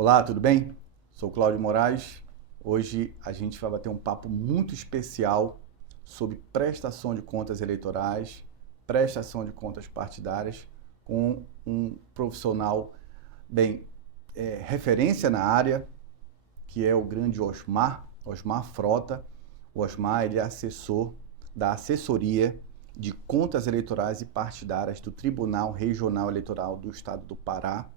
Olá, tudo bem? Sou Cláudio Moraes. Hoje a gente vai bater um papo muito especial sobre prestação de contas eleitorais, prestação de contas partidárias, com um profissional, bem, referência na área, que é o grande Osmar Frota. O Osmar, ele é assessor da Assessoria de Contas Eleitorais e Partidárias do Tribunal Regional Eleitoral do Estado do Pará.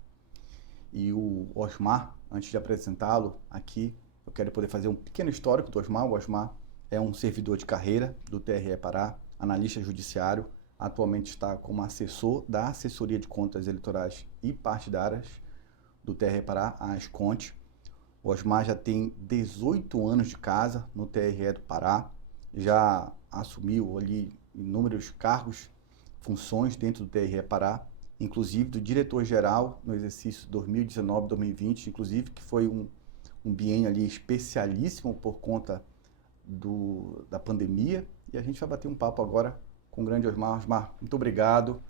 E o Osmar, antes de apresentá-lo aqui, eu quero poder fazer um pequeno histórico do Osmar. O Osmar é um servidor de carreira do TRE Pará, analista judiciário, atualmente está como assessor da Assessoria de Contas Eleitorais e Partidárias do TRE Pará, a Asconte. O Osmar já tem 18 anos de casa no TRE do Pará, já assumiu ali inúmeros cargos, funções dentro do TRE Pará, inclusive do diretor-geral no exercício 2019-2020, inclusive que foi um biênio ali especialíssimo por conta da pandemia. E a gente vai bater um papo agora com o grande Osmar. Osmar, muito obrigado.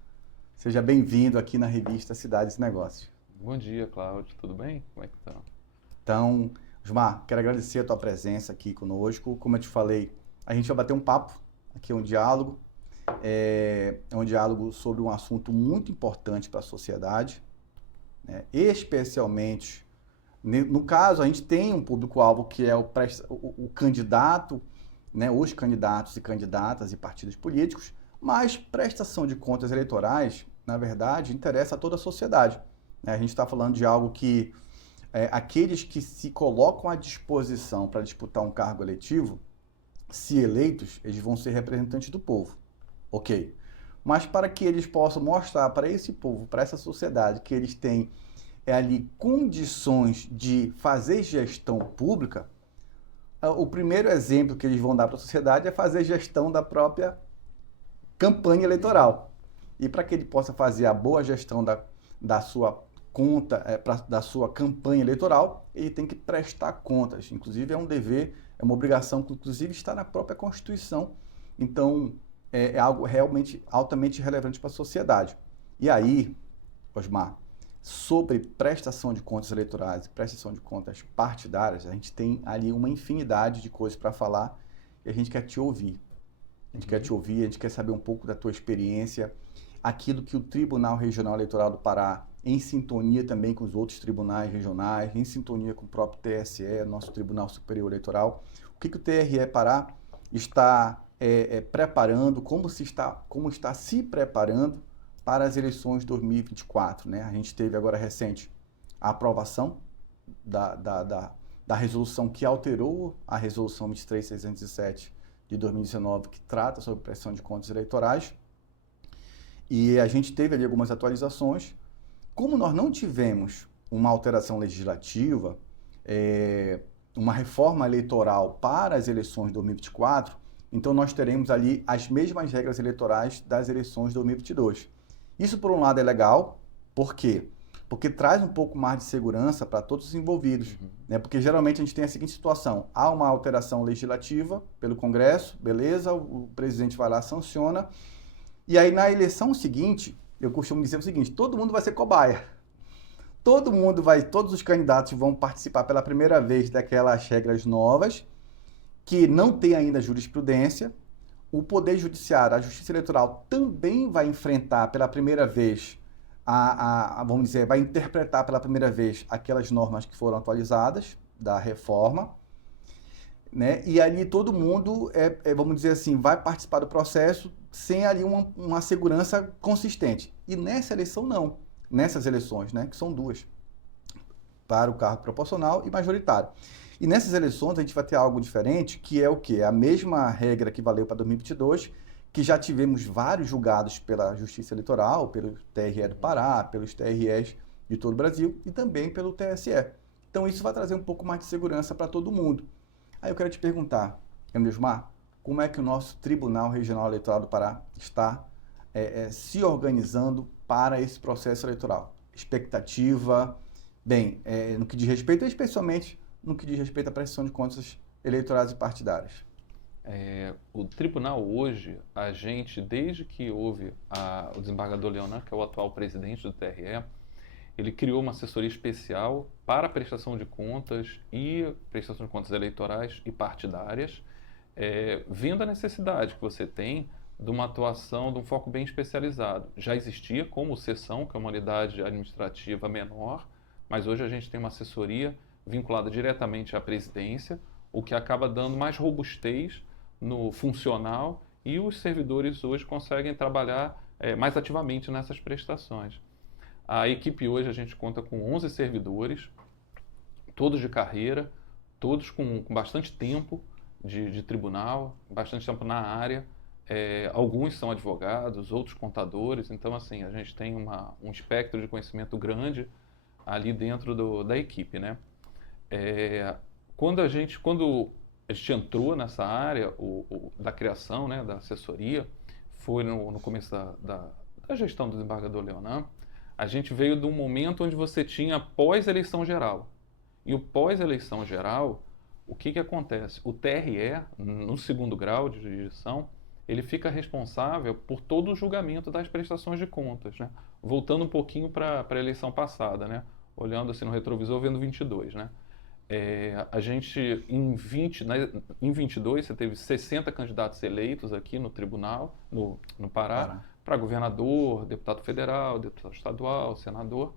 Seja bem-vindo aqui na revista Cidades e Negócios. Bom dia, Cláudio. Tudo bem? Como é que tá? Então, Osmar, quero agradecer a tua presença aqui conosco. Como eu te falei, a gente vai bater um papo, aqui é um diálogo. É um diálogo sobre um assunto muito importante para a sociedade, né? Especialmente, no caso, a gente tem um público-alvo que é o candidato, né? Os candidatos e candidatas e partidos políticos, mas prestação de contas eleitorais, na verdade, interessa a toda a sociedade, né? A gente está falando de algo que aqueles que se colocam à disposição para disputar um cargo eletivo, se eleitos, eles vão ser representantes do povo. Ok. Mas para que eles possam mostrar para esse povo, para essa sociedade, que eles têm ali condições de fazer gestão pública, o primeiro exemplo que eles vão dar para a sociedade é fazer gestão da própria campanha eleitoral. E para que ele possa fazer a boa gestão da sua conta, da sua campanha eleitoral, ele tem que prestar contas. Inclusive é um dever, é uma obrigação que inclusive está na própria Constituição. Então, é algo realmente altamente relevante para a sociedade. E aí, Osmar, sobre prestação de contas eleitorais e prestação de contas partidárias, a gente tem ali uma infinidade de coisas para falar e a gente quer te ouvir. A gente quer te ouvir, a gente quer saber um pouco da tua experiência, aquilo que o Tribunal Regional Eleitoral do Pará, em sintonia também com os outros tribunais regionais, em sintonia com o próprio TSE, nosso Tribunal Superior Eleitoral, o que o TRE Pará está preparando, como está se preparando para as eleições de 2024, né? A gente teve agora recente a aprovação da resolução que alterou a resolução 23.607 de 2019, que trata sobre prestação de contas eleitorais, e a gente teve ali algumas atualizações. Como nós não tivemos uma alteração legislativa, uma reforma eleitoral para as eleições de 2024, então nós teremos ali as mesmas regras eleitorais das eleições de 2022. Isso, por um lado, é legal. Por quê? Porque traz um pouco mais de segurança para todos os envolvidos, né? Porque geralmente a gente tem a seguinte situação: há uma alteração legislativa pelo Congresso, beleza, o presidente vai lá, sanciona, e aí na eleição seguinte, eu costumo dizer o seguinte: todo mundo vai ser cobaia. Todos os candidatos vão participar pela primeira vez daquelas regras novas, que não tem ainda jurisprudência. O Poder Judiciário, a Justiça Eleitoral, também vai enfrentar pela primeira vez, vamos dizer, vai interpretar pela primeira vez aquelas normas que foram atualizadas da reforma, né? E ali todo mundo, vamos dizer assim, vai participar do processo sem ali uma segurança consistente. E nessa eleição não. Nessas eleições, né, que são duas, para o cargo proporcional e majoritário. E nessas eleições a gente vai ter algo diferente, que é o quê? A mesma regra que valeu para 2022, que já tivemos vários julgados pela Justiça Eleitoral, pelo TRE do Pará, pelos TREs de todo o Brasil e também pelo TSE. Então isso vai trazer um pouco mais de segurança para todo mundo. Aí eu quero te perguntar, Osmar, como é que o nosso Tribunal Regional Eleitoral do Pará está se organizando para esse processo eleitoral? Expectativa, bem, no que diz respeito, especialmente no que diz respeito à prestação de contas eleitorais e partidárias. O tribunal hoje, a gente, desde que houve o desembargador Leonan, que é o atual presidente do TRE, ele criou uma assessoria especial para a prestação de contas e prestação de contas eleitorais e partidárias, vendo a necessidade que você tem de uma atuação, de um foco bem especializado. Já existia como seção, que é uma unidade administrativa menor, mas hoje a gente tem uma assessoria vinculada diretamente à presidência, o que acaba dando mais robustez no funcional e os servidores hoje conseguem trabalhar mais ativamente nessas prestações. A equipe hoje a gente conta com 11 servidores, todos de carreira, todos com bastante tempo de tribunal, bastante tempo na área. Alguns são advogados, outros contadores, então assim, a gente tem um espectro de conhecimento grande ali dentro da equipe, né? Quando a gente entrou nessa área da criação, né, da assessoria, foi no começo da gestão do desembargador Leonan, a gente veio de um momento onde você tinha pós-eleição geral. E o pós-eleição geral, o que acontece? O TRE, no segundo grau de jurisdição, ele fica responsável por todo o julgamento das prestações de contas, né? Voltando um pouquinho para a eleição passada, né? Olhando assim no retrovisor, vendo 22, né? A gente, em 22, você teve 60 candidatos eleitos aqui no tribunal, no Pará, para governador, deputado federal, deputado estadual, senador.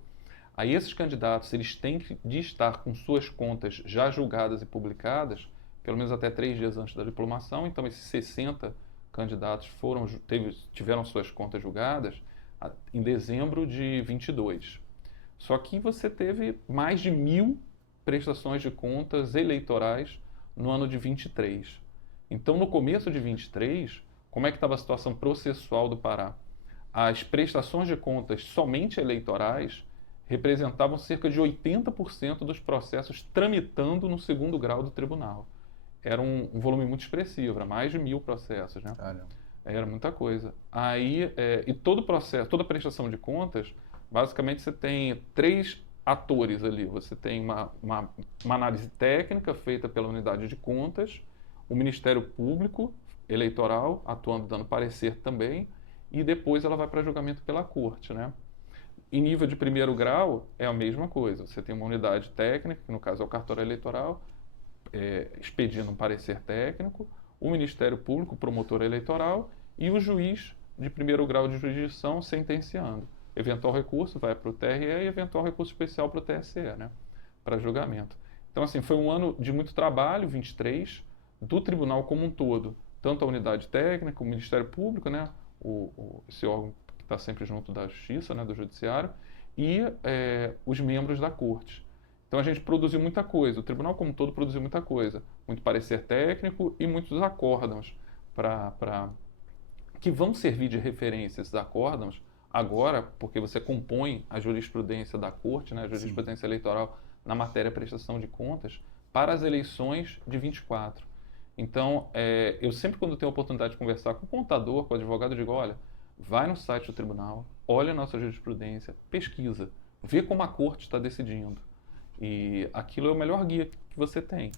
Aí esses candidatos, eles têm de estar com suas contas já julgadas e publicadas, pelo menos até 3 dias antes da diplomação. Então esses 60 candidatos tiveram suas contas julgadas em dezembro de 22. Só que você teve mais de 1.000 prestações de contas eleitorais no ano de 23. Então, no começo de 23, como é que estava a situação processual do Pará? As prestações de contas somente eleitorais representavam cerca de 80% dos processos tramitando no segundo grau do tribunal. Era um volume muito expressivo, era mais de 1.000 processos, né? Era muita coisa. Aí, e todo processo, toda prestação de contas, basicamente você tem 3 atores ali. Você tem uma análise técnica feita pela unidade de contas, o Ministério Público Eleitoral atuando, dando parecer também, e depois ela vai para julgamento pela corte, né? Em nível de primeiro grau, é a mesma coisa. Você tem uma unidade técnica, que no caso é o cartório eleitoral, expedindo um parecer técnico, o Ministério Público, o promotor eleitoral, e o juiz de primeiro grau de jurisdição sentenciando. Eventual recurso vai para o TRE e eventual recurso especial para o TSE, né? Para julgamento. Então, assim, foi um ano de muito trabalho, 23, do tribunal como um todo. Tanto a unidade técnica, o Ministério Público, né? Esse órgão que está sempre junto da Justiça, né? Do Judiciário, e os membros da Corte. Então, a gente produziu muita coisa. O tribunal como um todo produziu muita coisa. Muito parecer técnico e muitos acórdãos que vão servir de referência, esses acórdãos, agora, porque você compõe a jurisprudência da Corte, né, a jurisprudência eleitoral na matéria prestação de contas, para as eleições de 24. Então, eu sempre quando tenho a oportunidade de conversar com o contador, com o advogado, eu digo, olha, vai no site do tribunal, olha a nossa jurisprudência, pesquisa, vê como a Corte está decidindo. E aquilo é o melhor guia que você tem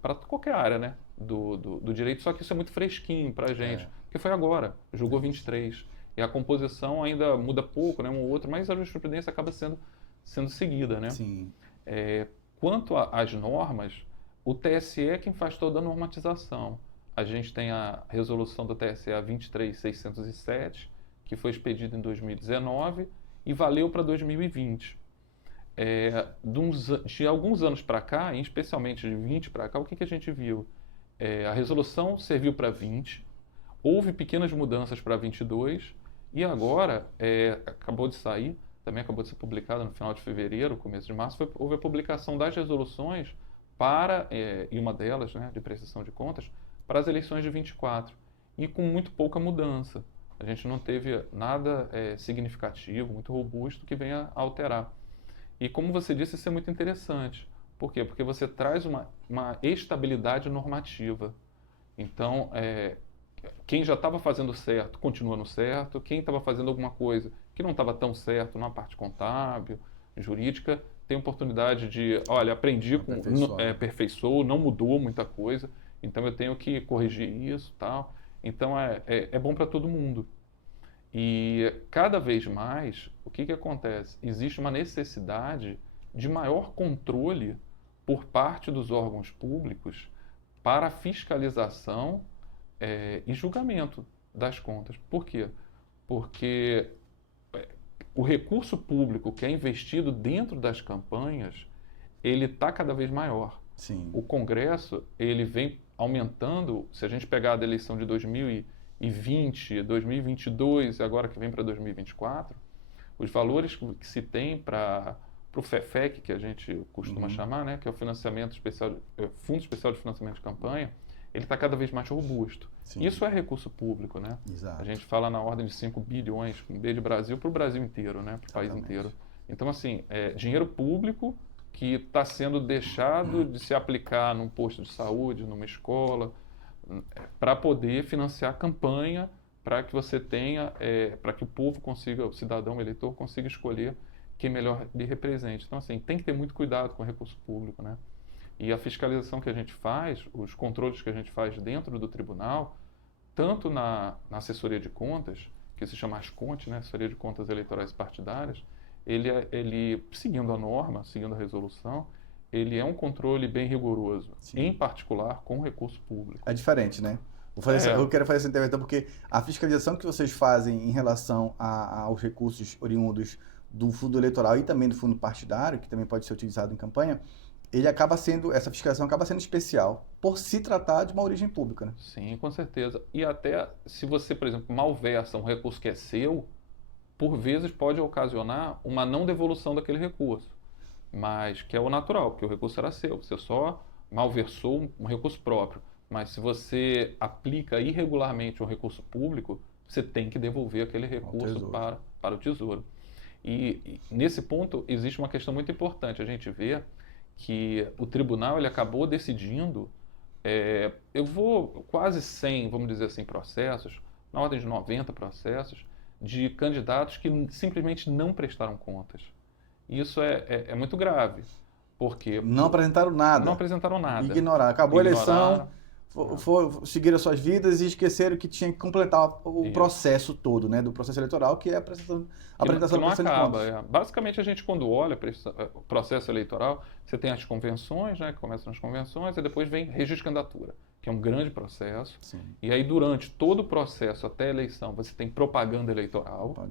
para qualquer área, né, do direito, só que isso é muito fresquinho para a gente, porque foi agora, julgou 23. E a composição ainda muda pouco, né, um ou outro, mas a jurisprudência acaba sendo seguida, né? Sim. Quanto às normas, o TSE é quem faz toda a normatização. A gente tem a resolução do TSE 23607, que foi expedida em 2019 e valeu para 2020. De alguns anos para cá, e especialmente de 20 para cá, o que a gente viu? A resolução serviu para 20, houve pequenas mudanças para 22, e agora, acabou de sair, também acabou de ser publicada no final de fevereiro, começo de março, houve a publicação das resoluções e uma delas, né, de prestação de contas, para as eleições de 24, e com muito pouca mudança. A gente não teve nada significativo, muito robusto, que venha a alterar. E como você disse, isso é muito interessante. Por quê? Porque você traz uma estabilidade normativa. Então, quem já estava fazendo certo, continua no certo. Quem estava fazendo alguma coisa que não estava tão certo na parte contábil, jurídica, tem oportunidade de, olha, aprendi, aperfeiçoou, não mudou muita coisa, então eu tenho que corrigir isso, tal. Então é bom para todo mundo. E cada vez mais, o que acontece? Existe uma necessidade de maior controle por parte dos órgãos públicos para a fiscalização e julgamento das contas. Por quê? Porque o recurso público que é investido dentro das campanhas, ele está cada vez maior. Sim. O Congresso, ele vem aumentando, se a gente pegar a eleição de 2020, 2022 e agora que vem para 2024, os valores que se tem para o FEFEC, que a gente costuma chamar, né, que é o financiamento especial, Fundo Especial de Financiamento de Campanha, ele está cada vez mais robusto. Sim. Isso é recurso público, né? Exato. A gente fala na ordem de 5 bilhões, com B de Brasil, para o Brasil inteiro, né? Para o país inteiro. Então, assim, é dinheiro público que está sendo deixado de se aplicar num posto de saúde, numa escola, para poder financiar a campanha, para que você tenha, para que o povo consiga, o cidadão, o eleitor, consiga escolher quem melhor lhe represente. Então, assim, tem que ter muito cuidado com o recurso público, né? E a fiscalização que a gente faz, os controles que a gente faz dentro do tribunal, tanto na assessoria de contas, que se chama ASCONT, né, Assessoria de Contas Eleitorais Partidárias, ele, seguindo a norma, seguindo a resolução, ele é um controle bem rigoroso, Sim. em particular com recurso público. É diferente, né? Eu quero fazer essa intervenção porque a fiscalização que vocês fazem em relação aos recursos oriundos do fundo eleitoral e também do fundo partidário, que também pode ser utilizado em campanha, essa fiscalização acaba sendo especial por se tratar de uma origem pública, né? Sim, com certeza. E até se você, por exemplo, malversa um recurso que é seu, por vezes pode ocasionar uma não devolução daquele recurso, mas que é o natural, porque o recurso era seu, você só malversou um recurso próprio. Mas se você aplica irregularmente um recurso público, você tem que devolver aquele recurso para o Tesouro. E nesse ponto existe uma questão muito importante. A gente vê que o tribunal ele acabou decidindo, eu vou quase 100, vamos dizer assim, processos, na ordem de 90 processos, de candidatos que simplesmente não prestaram contas. Isso é muito grave, porque... Não apresentaram nada. Não apresentaram nada. Ignoraram. Acabou a eleição, seguiram as suas vidas e esqueceram que tinha que completar o processo todo, né, do processo eleitoral, que é a apresentação que não de acaba. contas. Basicamente, a gente, quando olha para o processo eleitoral, você tem as convenções, né, que começam nas convenções, e depois vem registro de candidatura, que é um grande processo. Sim. E aí, durante todo o processo até a eleição, você tem propaganda eleitoral.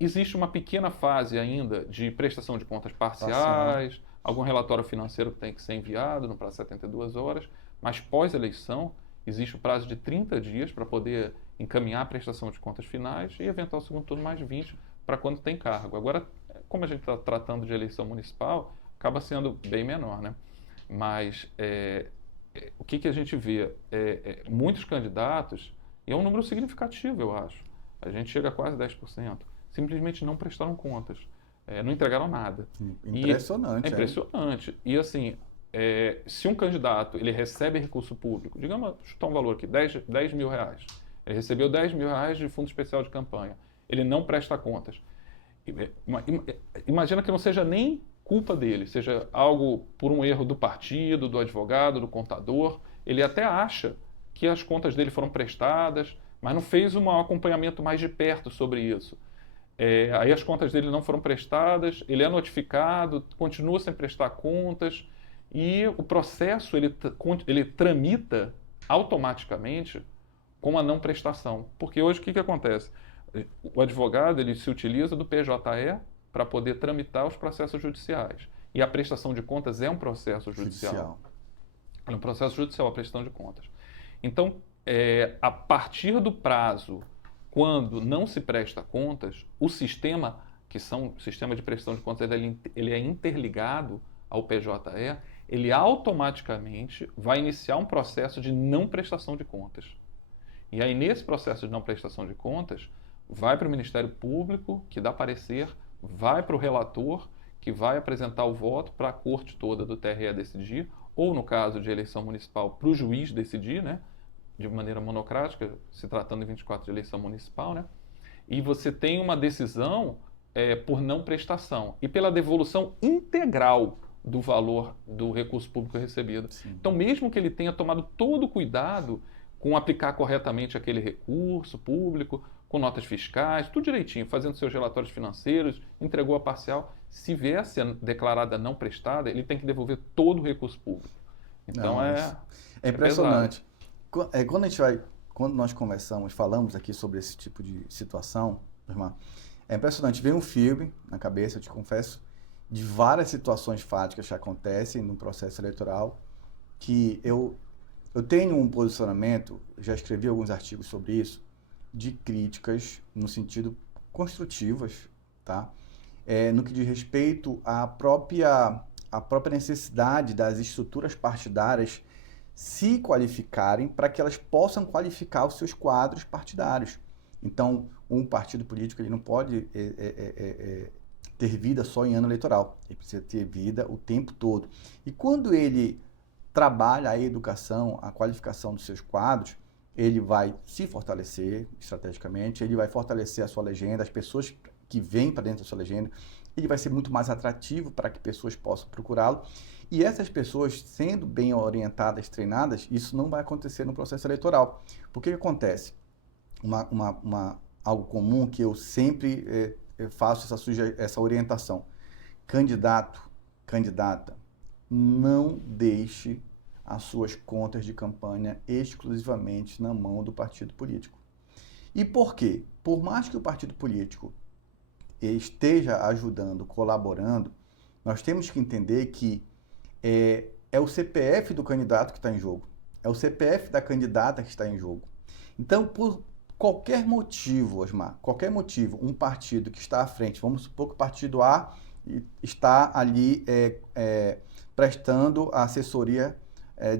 Existe uma pequena fase ainda de prestação de contas parciais, algum relatório financeiro que tem que ser enviado no prazo de 72 horas, mas pós-eleição existe o prazo de 30 dias para poder encaminhar a prestação de contas finais e eventual segundo turno mais 20 para quando tem cargo. Agora, como a gente está tratando de eleição municipal, acaba sendo bem menor, né? Mas o que a gente vê? Muitos candidatos, e é um número significativo, eu acho, a gente chega a quase 10%, simplesmente não prestaram contas, não entregaram nada. Impressionante. É impressionante. E assim, se um candidato ele recebe recurso público, digamos, chutar um valor aqui, 10 mil reais, ele recebeu 10 mil reais de fundo especial de campanha, ele não presta contas. Imagina que não seja nem culpa dele, seja algo por um erro do partido, do advogado, do contador, ele até acha que as contas dele foram prestadas, mas não fez um acompanhamento mais de perto sobre isso. Aí as contas dele não foram prestadas, ele é notificado, continua sem prestar contas e o processo ele tramita automaticamente com a não prestação. Porque hoje o que acontece? O advogado ele se utiliza do PJE para poder tramitar os processos judiciais. E a prestação de contas é um processo judicial. É um processo judicial a prestação de contas. Então, a partir do prazo quando não se presta contas, o sistema, o sistema de prestação de contas, ele é interligado ao PJE, ele automaticamente vai iniciar um processo de não prestação de contas. E aí, nesse processo de não prestação de contas, vai para o Ministério Público, que dá parecer, vai para o relator, que vai apresentar o voto para a corte toda do TRE decidir, ou no caso de eleição municipal, para o juiz decidir, né? De maneira monocrática, se tratando de 24 de eleição municipal, né? E você tem uma decisão por não prestação e pela devolução integral do valor do recurso público recebido. Sim. Então, mesmo que ele tenha tomado todo o cuidado com aplicar corretamente aquele recurso público, com notas fiscais, tudo direitinho, fazendo seus relatórios financeiros, entregou a parcial. Se vier a ser declarada não prestada, ele tem que devolver todo o recurso público. Então Não, é impressionante. Quando nós falamos aqui sobre esse tipo de situação, irmã, é impressionante. Vem um filme na cabeça, eu te confesso, de várias situações fáticas que acontecem no processo eleitoral, que eu tenho um posicionamento, já escrevi alguns artigos sobre isso, de críticas no sentido construtivas, tá? No que diz respeito à própria necessidade das estruturas partidárias se qualificarem para que elas possam qualificar os seus quadros partidários. Então, um partido político ele não pode ter vida só em ano eleitoral, ele precisa ter vida o tempo todo. E quando ele trabalha a educação, a qualificação dos seus quadros, ele vai se fortalecer estrategicamente, ele vai fortalecer a sua legenda, as pessoas que vêm para dentro da sua legenda, ele vai ser muito mais atrativo para que pessoas possam procurá-lo. E essas pessoas, sendo bem orientadas, treinadas, isso não vai acontecer no processo eleitoral. Por que acontece? Algo comum que eu sempre faço essa orientação. Candidato, candidata, não deixe as suas contas de campanha exclusivamente na mão do partido político. E por quê? Por mais que o partido político esteja ajudando, colaborando, nós temos que entender que é o CPF do candidato que está em jogo, é o CPF da candidata que está em jogo. Então, por qualquer motivo, Osmar, qualquer motivo, um partido que está à frente, vamos supor que o partido A está ali prestando a assessoria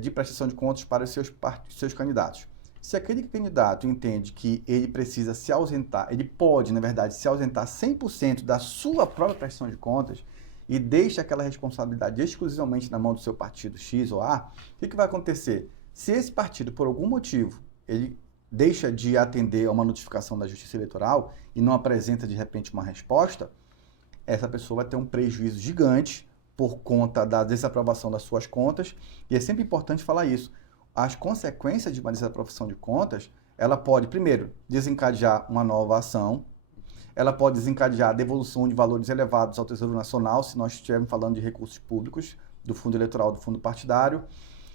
de prestação de contas para os seus candidatos. Se aquele candidato entende que ele precisa se ausentar, ele pode, na verdade, se ausentar 100% da sua própria prestação de contas e deixa aquela responsabilidade exclusivamente na mão do seu partido X ou A, o que vai acontecer? Se esse partido, por algum motivo, ele deixa de atender a uma notificação da Justiça Eleitoral e não apresenta, de repente, uma resposta, essa pessoa vai ter um prejuízo gigante por conta da desaprovação das suas contas, e é sempre importante falar isso. As consequências de uma desaprovação de contas, ela pode, primeiro, desencadear uma nova ação, ela pode desencadear a devolução de valores elevados ao Tesouro Nacional, se nós estivermos falando de recursos públicos, do fundo eleitoral, do fundo partidário.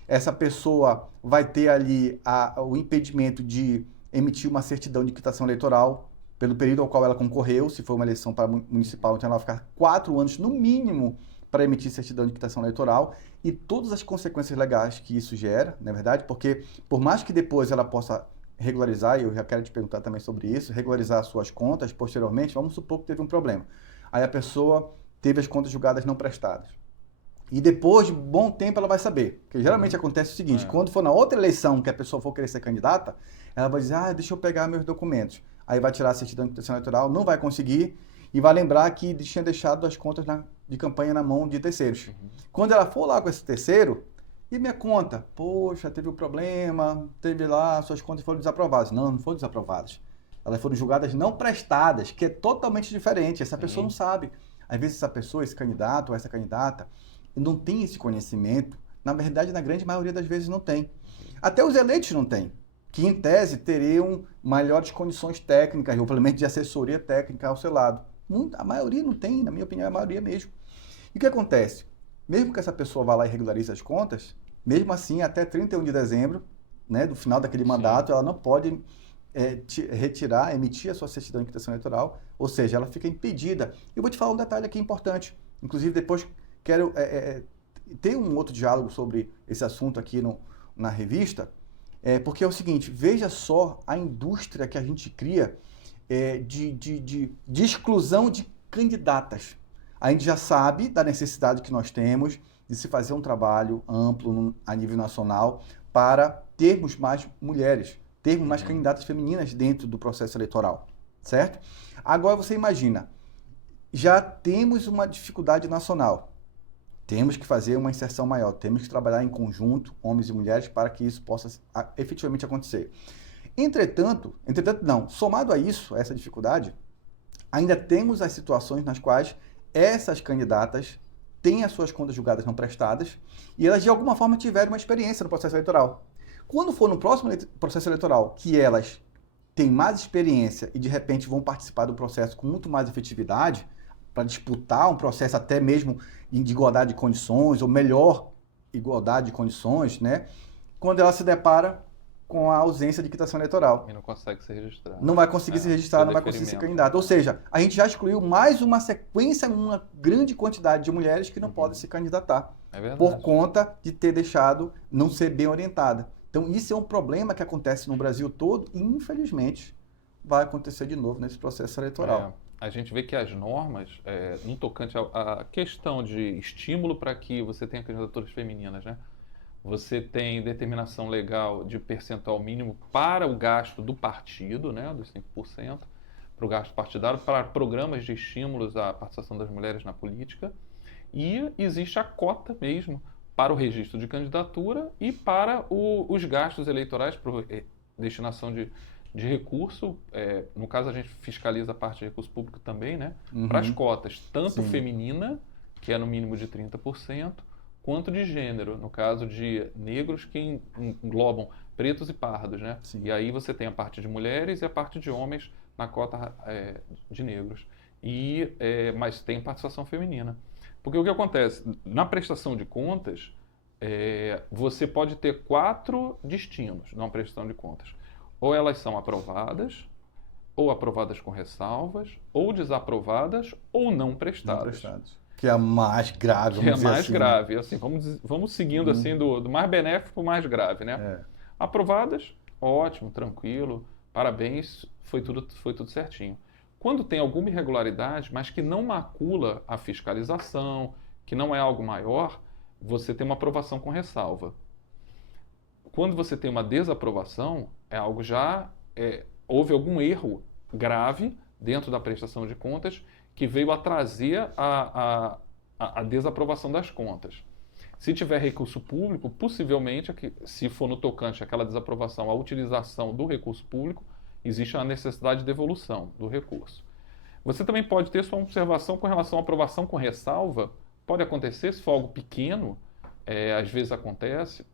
Essa pessoa vai ter ali o impedimento de emitir uma certidão de quitação eleitoral pelo período ao qual ela concorreu, se for uma eleição para municipal, então ela vai ficar 4 anos no mínimo para emitir certidão de quitação eleitoral e todas as consequências legais que isso gera, na verdade, porque por mais que depois ela possa regularizar, e eu já quero te perguntar também sobre isso, regularizar as suas contas posteriormente, vamos supor que teve um problema. Aí a pessoa teve as contas julgadas não prestadas. E depois de bom tempo ela vai saber. Porque geralmente acontece o seguinte, quando for na outra eleição que a pessoa for querer ser candidata, ela vai dizer, deixa eu pegar meus documentos. Aí vai tirar a certidão de quitação eleitoral, não vai conseguir, e vai lembrar que tinha deixado as contas de campanha na mão de terceiros. Quando ela for lá com esse terceiro, e minha conta? Poxa, teve um problema, teve lá, suas contas foram desaprovadas. Não foram desaprovadas. Elas foram julgadas não prestadas, que é totalmente diferente. Essa pessoa não sabe. Às vezes essa pessoa, esse candidato ou essa candidata, não tem esse conhecimento. Na verdade, na grande maioria das vezes não tem. Até os eleitos não têm, que em tese teriam melhores condições técnicas, ou pelo menos de assessoria técnica ao seu lado. A maioria não tem, na minha opinião, a maioria mesmo. E o que acontece? Mesmo que essa pessoa vá lá e regularize as contas, mesmo assim, até 31 de dezembro, né, do final daquele mandato, ela não pode emitir a sua certidão de quitação eleitoral, ou seja, ela fica impedida. Eu vou te falar um detalhe aqui importante, inclusive depois quero ter um outro diálogo sobre esse assunto aqui na revista, porque é o seguinte, veja só a indústria que a gente cria de exclusão de candidatas. A gente já sabe da necessidade que nós temos de se fazer um trabalho amplo a nível nacional para termos mais mulheres, termos mais candidatas femininas dentro do processo eleitoral, certo? Agora você imagina, já temos uma dificuldade nacional, temos que fazer uma inserção maior, temos que trabalhar em conjunto, homens e mulheres, para que isso possa efetivamente acontecer. Entretanto, somado a isso, a essa dificuldade, ainda temos as situações nas quais essas candidatas têm as suas contas julgadas não prestadas e elas de alguma forma tiveram uma experiência no processo eleitoral. Quando for no próximo processo eleitoral que elas têm mais experiência e de repente vão participar do processo com muito mais efetividade, para disputar um processo até mesmo de igualdade de condições, ou melhor igualdade de condições, né? Quando ela se depara com a ausência de quitação eleitoral. E não consegue se registrar. Não vai conseguir se registrar, não vai conseguir ser candidato. Ou seja, a gente já excluiu mais uma sequência, uma grande quantidade de mulheres que não podem se candidatar. É verdade. Por conta de ter deixado não ser bem orientada. Então, isso é um problema que acontece no Brasil todo e, infelizmente, vai acontecer de novo nesse processo eleitoral. A gente vê que as normas, no tocante à questão de estímulo para que você tenha candidaturas femininas, né? Você tem determinação legal de percentual mínimo para o gasto do partido, né, dos 5%, para o gasto partidário, para programas de estímulos à participação das mulheres na política, e existe a cota mesmo para o registro de candidatura e para os gastos eleitorais, para destinação de recurso. No caso, a gente fiscaliza a parte de recurso público também, né, para as cotas, tanto feminina, que é no mínimo de 30%, quanto de gênero, no caso de negros que englobam pretos e pardos, né? Sim. E aí você tem a parte de mulheres e a parte de homens na cota de negros. Mas tem participação feminina. Porque o que acontece? Na prestação de contas, você pode ter 4 destinos numa prestação de contas. Ou elas são aprovadas, ou aprovadas com ressalvas, ou desaprovadas, ou não prestadas. Não prestadas. Que é a mais grave, vamos dizer mais assim, grave. Né? Assim, vamos seguindo assim do mais benéfico para o mais grave, né? Aprovadas, ótimo, tranquilo, parabéns, foi tudo certinho. Quando tem alguma irregularidade, mas que não macula a fiscalização, que não é algo maior, você tem uma aprovação com ressalva. Quando você tem uma desaprovação, é algo já... houve algum erro grave dentro da prestação de contas que veio a trazer a desaprovação das contas. Se tiver recurso público, possivelmente, se for no tocante àquela desaprovação, a utilização do recurso público, existe a necessidade de devolução do recurso. Você também pode ter sua observação com relação à aprovação com ressalva. Pode acontecer, se for algo pequeno, às vezes acontece.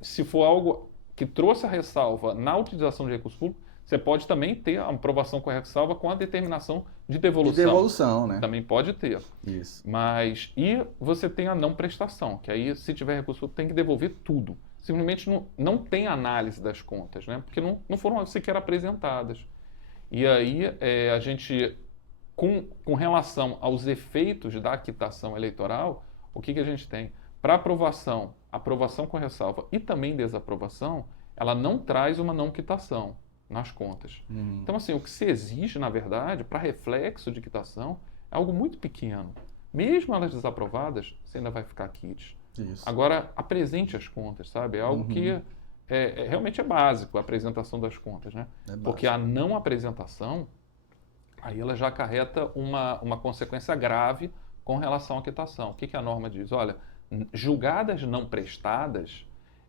Se for algo que trouxe a ressalva na utilização de recurso público, você pode também ter a aprovação com a ressalva com a determinação de devolução. De devolução, né? Também pode ter. Isso. E você tem a não prestação, que aí, se tiver recurso, tem que devolver tudo. Simplesmente não tem análise das contas, né? Porque não foram sequer apresentadas. E aí, a gente, com relação aos efeitos da quitação eleitoral, o que a gente tem? Para aprovação com ressalva e também desaprovação, ela não traz uma não quitação nas contas. Então, assim, o que se exige, na verdade, para reflexo de quitação, é algo muito pequeno. Mesmo elas desaprovadas, você ainda vai ficar quites. Isso. Agora, apresente as contas, sabe? É algo que realmente é básico, a apresentação das contas, né? Porque a não apresentação, aí ela já acarreta uma consequência grave com relação à quitação. O que a norma diz? Olha, julgadas não prestadas,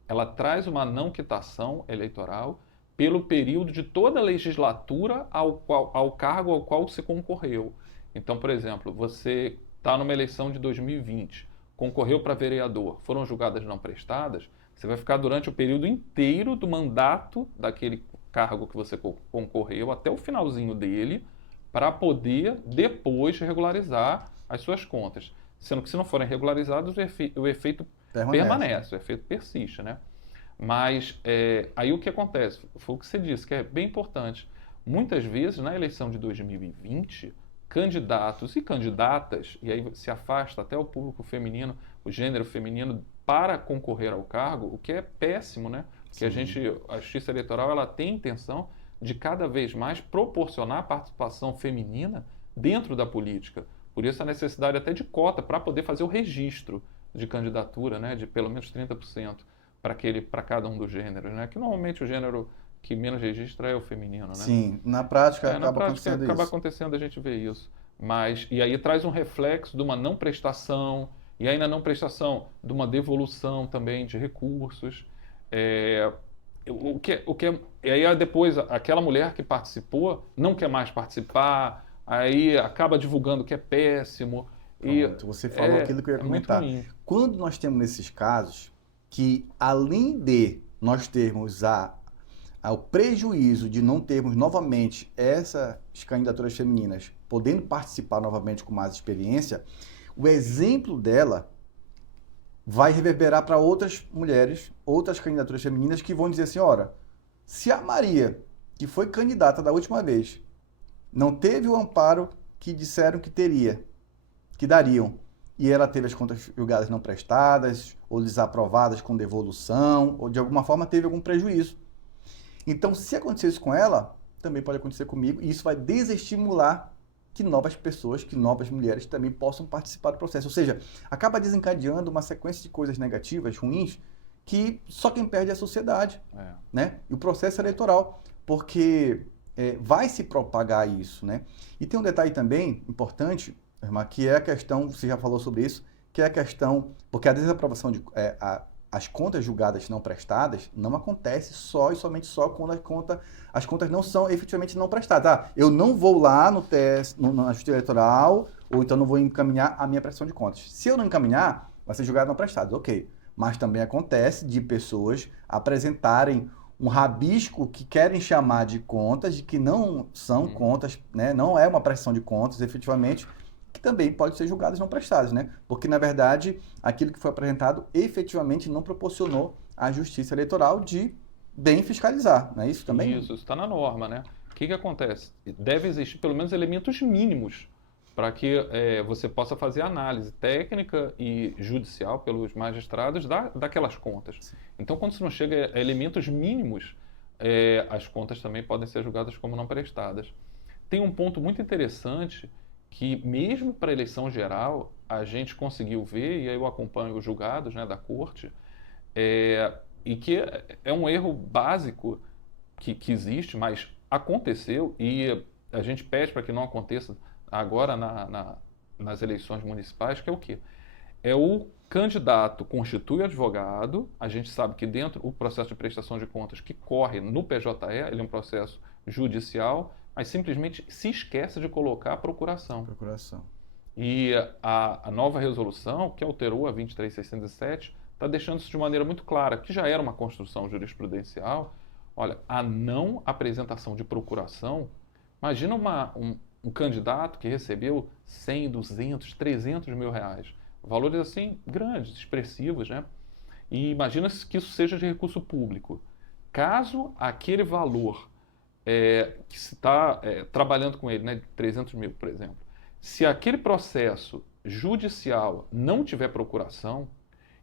ela traz uma não quitação eleitoral pelo período de toda a legislatura ao cargo ao qual você concorreu. Então, por exemplo, você está numa eleição de 2020, concorreu para vereador, foram julgadas não prestadas, você vai ficar durante o período inteiro do mandato daquele cargo que você concorreu, até o finalzinho dele, para poder depois regularizar as suas contas. Sendo que se não forem regularizados, o efeito permanece, o efeito persiste, né? Mas aí o que acontece? Foi o que você disse, que é bem importante. Muitas vezes, na eleição de 2020, candidatos e candidatas, e aí se afasta até o público feminino, o gênero feminino, para concorrer ao cargo, o que é péssimo, né? Porque a Justiça Eleitoral, ela tem a intenção de cada vez mais proporcionar a participação feminina dentro da política. Por isso a necessidade até de cota para poder fazer o registro de candidatura, né, de pelo menos 30% para cada um dos gêneros, né? Que normalmente o gênero que menos registra é o feminino, né? Sim, na prática acaba acontecendo, a gente vê isso. E aí traz um reflexo de uma não prestação, e aí na não prestação de uma devolução também de recursos. E aí depois aquela mulher que participou não quer mais participar, aí acaba divulgando que é péssimo. Pronto, você falou aquilo que eu ia comentar. Quando nós temos nesses casos que, além de nós termos ao prejuízo de não termos novamente essas candidaturas femininas podendo participar novamente com mais experiência, o exemplo dela vai reverberar para outras mulheres, outras candidaturas femininas que vão dizer assim, ora, se a Maria, que foi candidata da última vez, não teve o amparo que disseram que teria, que dariam, e ela teve as contas julgadas não prestadas, ou desaprovadas com devolução, ou de alguma forma teve algum prejuízo. Então, se acontecer isso com ela, também pode acontecer comigo, e isso vai desestimular que novas pessoas, que novas mulheres também possam participar do processo. Ou seja, acaba desencadeando uma sequência de coisas negativas, ruins, que só quem perde é a sociedade, né? E o processo eleitoral, porque vai se propagar isso, né? E tem um detalhe também importante, irmã, que é a questão, você já falou sobre isso, que é a questão, porque a desaprovação as contas julgadas não prestadas não acontece só e somente só quando as contas não são efetivamente não prestadas. Ah, eu não vou lá no TSE, na Justiça Eleitoral, ou então não vou encaminhar a minha prestação de contas. Se eu não encaminhar, vai ser julgado não prestado, ok. Mas também acontece de pessoas apresentarem um rabisco que querem chamar de contas, de que não são contas, né? Não é uma prestação de contas, efetivamente, que também pode ser julgadas não prestadas, né? Porque, na verdade, aquilo que foi apresentado efetivamente não proporcionou à Justiça Eleitoral de bem fiscalizar, não é isso também? Isso está na norma, né? O que acontece? Deve existir pelo menos elementos mínimos para que você possa fazer análise técnica e judicial pelos magistrados daquelas contas. Sim. Então, quando se não chega a elementos mínimos, as contas também podem ser julgadas como não prestadas. Tem um ponto muito interessante que mesmo para a eleição geral, a gente conseguiu ver, e aí eu acompanho os julgados, né, da corte, e que é um erro básico que existe, mas aconteceu, e a gente pede para que não aconteça agora nas eleições municipais, que é o quê? É o candidato constitui advogado, a gente sabe que dentro do processo de prestação de contas que corre no PJE, ele é um processo judicial, mas simplesmente se esquece de colocar a procuração. E a nova resolução, que alterou a 23.607, está deixando isso de maneira muito clara, que já era uma construção jurisprudencial. Olha, a não apresentação de procuração, imagina um candidato que recebeu 100, 200, 300 mil reais, valores assim grandes, expressivos, né? E imagina que isso seja de recurso público. Caso aquele valor que se está trabalhando com ele, né, de 300 mil, por exemplo, se aquele processo judicial não tiver procuração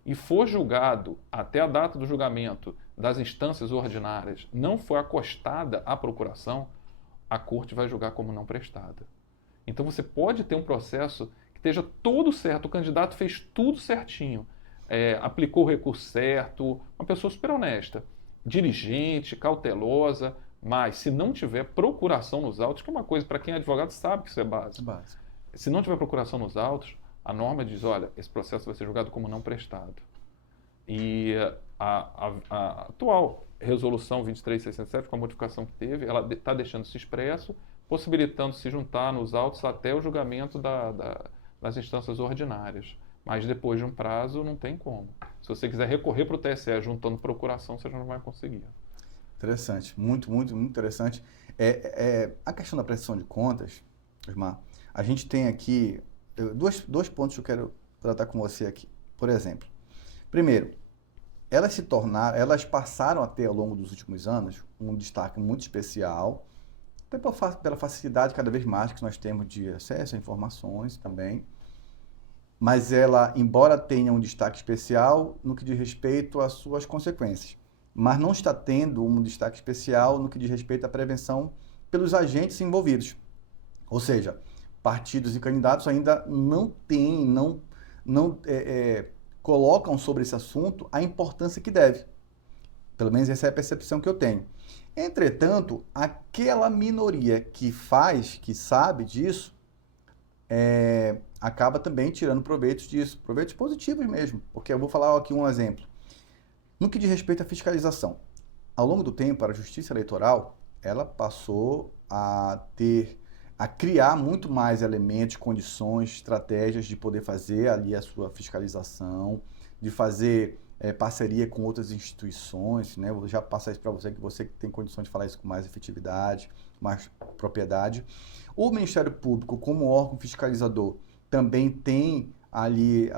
e for julgado até a data do julgamento das instâncias ordinárias, não for acostada a procuração, a corte vai julgar como não prestada. Então você pode ter um processo que esteja todo certo, o candidato fez tudo certinho, aplicou o recurso certo, uma pessoa super honesta, diligente, cautelosa, mas se não tiver procuração nos autos, que é uma coisa para quem é advogado sabe que isso é básico. Se não tiver procuração nos autos, a norma diz, olha, esse processo vai ser julgado como não prestado. E a atual resolução 23.607, com a modificação que teve, ela está deixando isso expresso, possibilitando se juntar nos autos até o julgamento das instâncias ordinárias. Mas depois de um prazo, não tem como. Se você quiser recorrer para o TSE juntando procuração, você já não vai conseguir. Interessante, muito, muito, muito interessante. A questão da prestação de contas, Osmar, a gente tem aqui dois pontos que eu quero tratar com você aqui. Por exemplo, primeiro, elas passaram a ter ao longo dos últimos anos um destaque muito especial, pela facilidade cada vez mais que nós temos de acesso a informações também, mas ela, embora tenha um destaque especial no que diz respeito às suas consequências, mas não está tendo um destaque especial no que diz respeito à prevenção pelos agentes envolvidos. Ou seja, partidos e candidatos ainda não colocam sobre esse assunto a importância que deve. Pelo menos essa é a percepção que eu tenho. Entretanto, aquela minoria que sabe disso, acaba também tirando proveitos disso, proveitos positivos mesmo. Porque eu vou falar aqui um exemplo. No que diz respeito à fiscalização, ao longo do tempo, a Justiça Eleitoral, ela passou a criar muito mais elementos, condições, estratégias de poder fazer ali a sua fiscalização, de fazer parceria com outras instituições, né? Vou já passar isso para você, que você tem condições de falar isso com mais efetividade, mais propriedade. O Ministério Público, como órgão fiscalizador, também tem ali,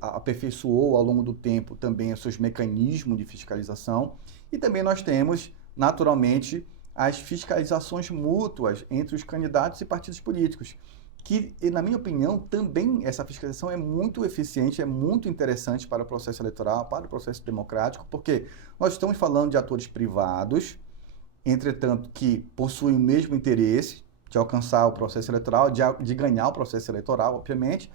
aperfeiçoou ao longo do tempo também os seus mecanismos de fiscalização. E também nós temos, naturalmente, as fiscalizações mútuas entre os candidatos e partidos políticos, que, na minha opinião, também essa fiscalização é muito eficiente, é muito interessante para o processo eleitoral, para o processo democrático, porque nós estamos falando de atores privados, entretanto, que possuem o mesmo interesse de alcançar o processo eleitoral, de ganhar o processo eleitoral, obviamente,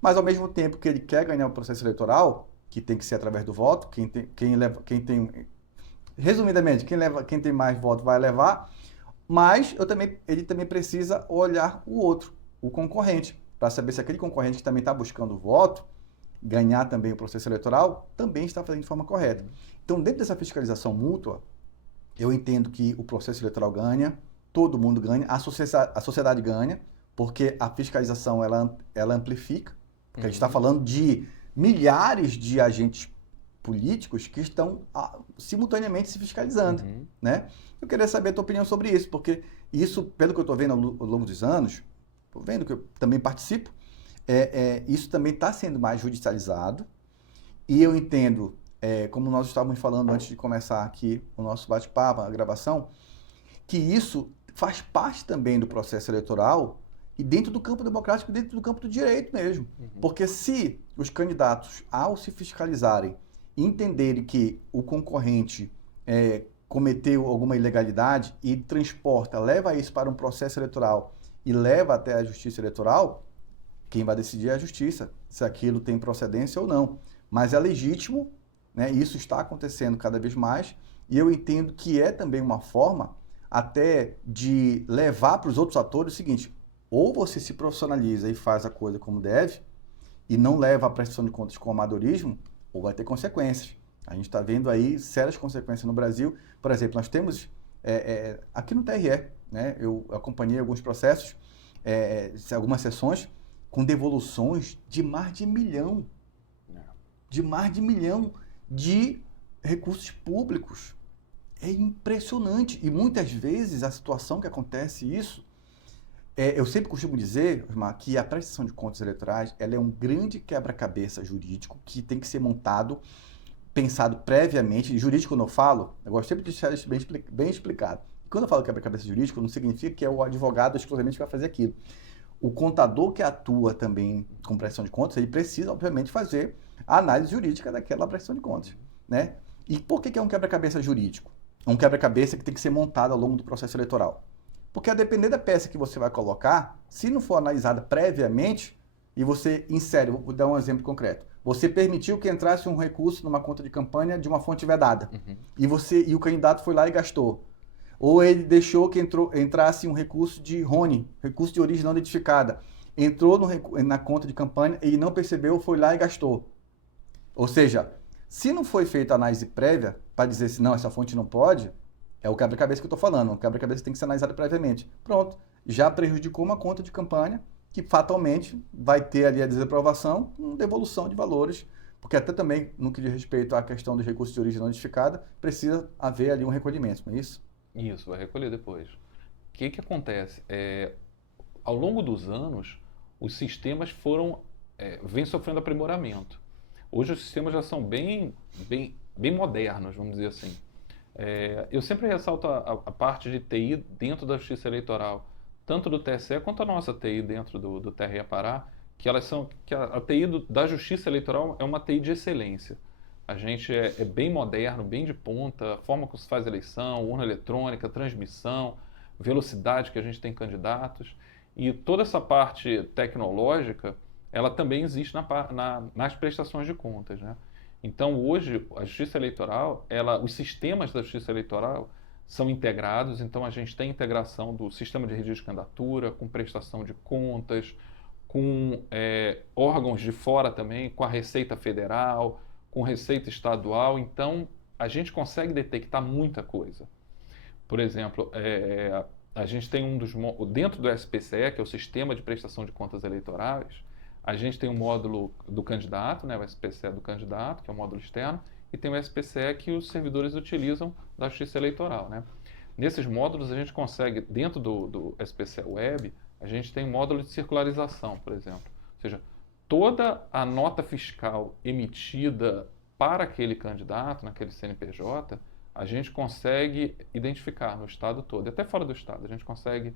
mas ao mesmo tempo que ele quer ganhar o processo eleitoral, que tem que ser através do voto, resumidamente, quem tem mais voto vai levar, mas ele também precisa olhar o outro, o concorrente, para saber se aquele concorrente que também está buscando voto, ganhar também o processo eleitoral, também está fazendo de forma correta. Então, dentro dessa fiscalização mútua, eu entendo que o processo eleitoral ganha, todo mundo ganha, a sociedade ganha, porque a fiscalização ela amplifica, porque a gente está falando de milhares de agentes políticos que estão simultaneamente se fiscalizando, né? Eu queria saber a tua opinião sobre isso, porque isso, pelo que eu estou vendo ao longo dos anos, estou vendo que eu também participo, isso também está sendo mais judicializado, e eu entendo, como nós estávamos falando antes de começar aqui o nosso bate-papo, a gravação, que isso faz parte também do processo eleitoral e dentro do campo democrático, dentro do campo do direito mesmo. Porque se os candidatos, ao se fiscalizarem, entenderem que o concorrente cometeu alguma ilegalidade e transporta, leva isso para um processo eleitoral e leva até a justiça eleitoral, quem vai decidir é a justiça, se aquilo tem procedência ou não. Mas é legítimo, né? Isso está acontecendo cada vez mais, e eu entendo que é também uma forma até de levar para os outros atores o seguinte: ou você se profissionaliza e faz a coisa como deve, e não leva a prestação de contas com amadorismo, ou vai ter consequências. A gente está vendo aí sérias consequências no Brasil. Por exemplo, nós temos aqui no TRE, né? Eu acompanhei alguns processos, algumas sessões com devoluções de mais de 1 milhão. De mais de 1 milhão de recursos públicos. É impressionante. E muitas vezes a situação que acontece isso, eu sempre costumo dizer, Osmar, que a prestação de contas eleitorais ela é um grande quebra-cabeça jurídico que tem que ser montado, pensado previamente. Jurídico, quando eu falo, eu gosto sempre de deixar isso bem explicado. Quando eu falo quebra-cabeça jurídico, não significa que é o advogado exclusivamente que vai fazer aquilo. O contador que atua também com prestação de contas, ele precisa, obviamente, fazer a análise jurídica daquela prestação de contas, né? E por que é um quebra-cabeça jurídico? É um quebra-cabeça que tem que ser montado ao longo do processo eleitoral. Porque a depender da peça que você vai colocar, se não for analisada previamente, e você insere, vou dar um exemplo concreto, você permitiu que entrasse um recurso numa conta de campanha de uma fonte vedada, e o candidato foi lá e gastou. Ou ele deixou que entrasse um recurso de RONE, recurso de origem não identificada, entrou na conta de campanha e não percebeu, foi lá e gastou. Ou seja, se não foi feita a análise prévia para dizer se não, essa fonte não pode, é o quebra-cabeça que eu estou falando. O quebra-cabeça tem que ser analisado previamente. Pronto, já prejudicou uma conta de campanha que fatalmente vai ter ali a desaprovação com devolução de valores, porque até também, no que diz respeito à questão dos recursos de origem não identificada, precisa haver ali um recolhimento, não é isso? Isso, vai recolher depois. O que acontece? Ao longo dos anos, os sistemas vêm sofrendo aprimoramento. Hoje os sistemas já são bem modernos, vamos dizer assim. Eu sempre ressalto a parte de TI dentro da Justiça Eleitoral, tanto do TSE quanto a nossa TI dentro do TRE Pará, que a TI da Justiça Eleitoral é uma TI de excelência. A gente é bem moderno, bem de ponta, a forma como se faz eleição, urna eletrônica, transmissão, velocidade que a gente tem candidatos. E toda essa parte tecnológica, ela também existe nas prestações de contas, né? Então, hoje, a Justiça Eleitoral, os sistemas da Justiça Eleitoral são integrados, então a gente tem integração do sistema de registro de candidatura, com prestação de contas, com órgãos de fora também, com a Receita Federal, com Receita Estadual, então a gente consegue detectar muita coisa. Por exemplo, a gente tem dentro do SPCE, que é o Sistema de Prestação de Contas Eleitorais, A gente tem o módulo do candidato, né, o SPCE do candidato, que é o módulo externo, e tem o SPCE que os servidores utilizam da Justiça Eleitoral, né? Nesses módulos a gente consegue, dentro do SPCE Web, a gente tem um módulo de circularização, por exemplo. Ou seja, toda a nota fiscal emitida para aquele candidato, naquele CNPJ, a gente consegue identificar no estado todo, e até fora do estado, a gente consegue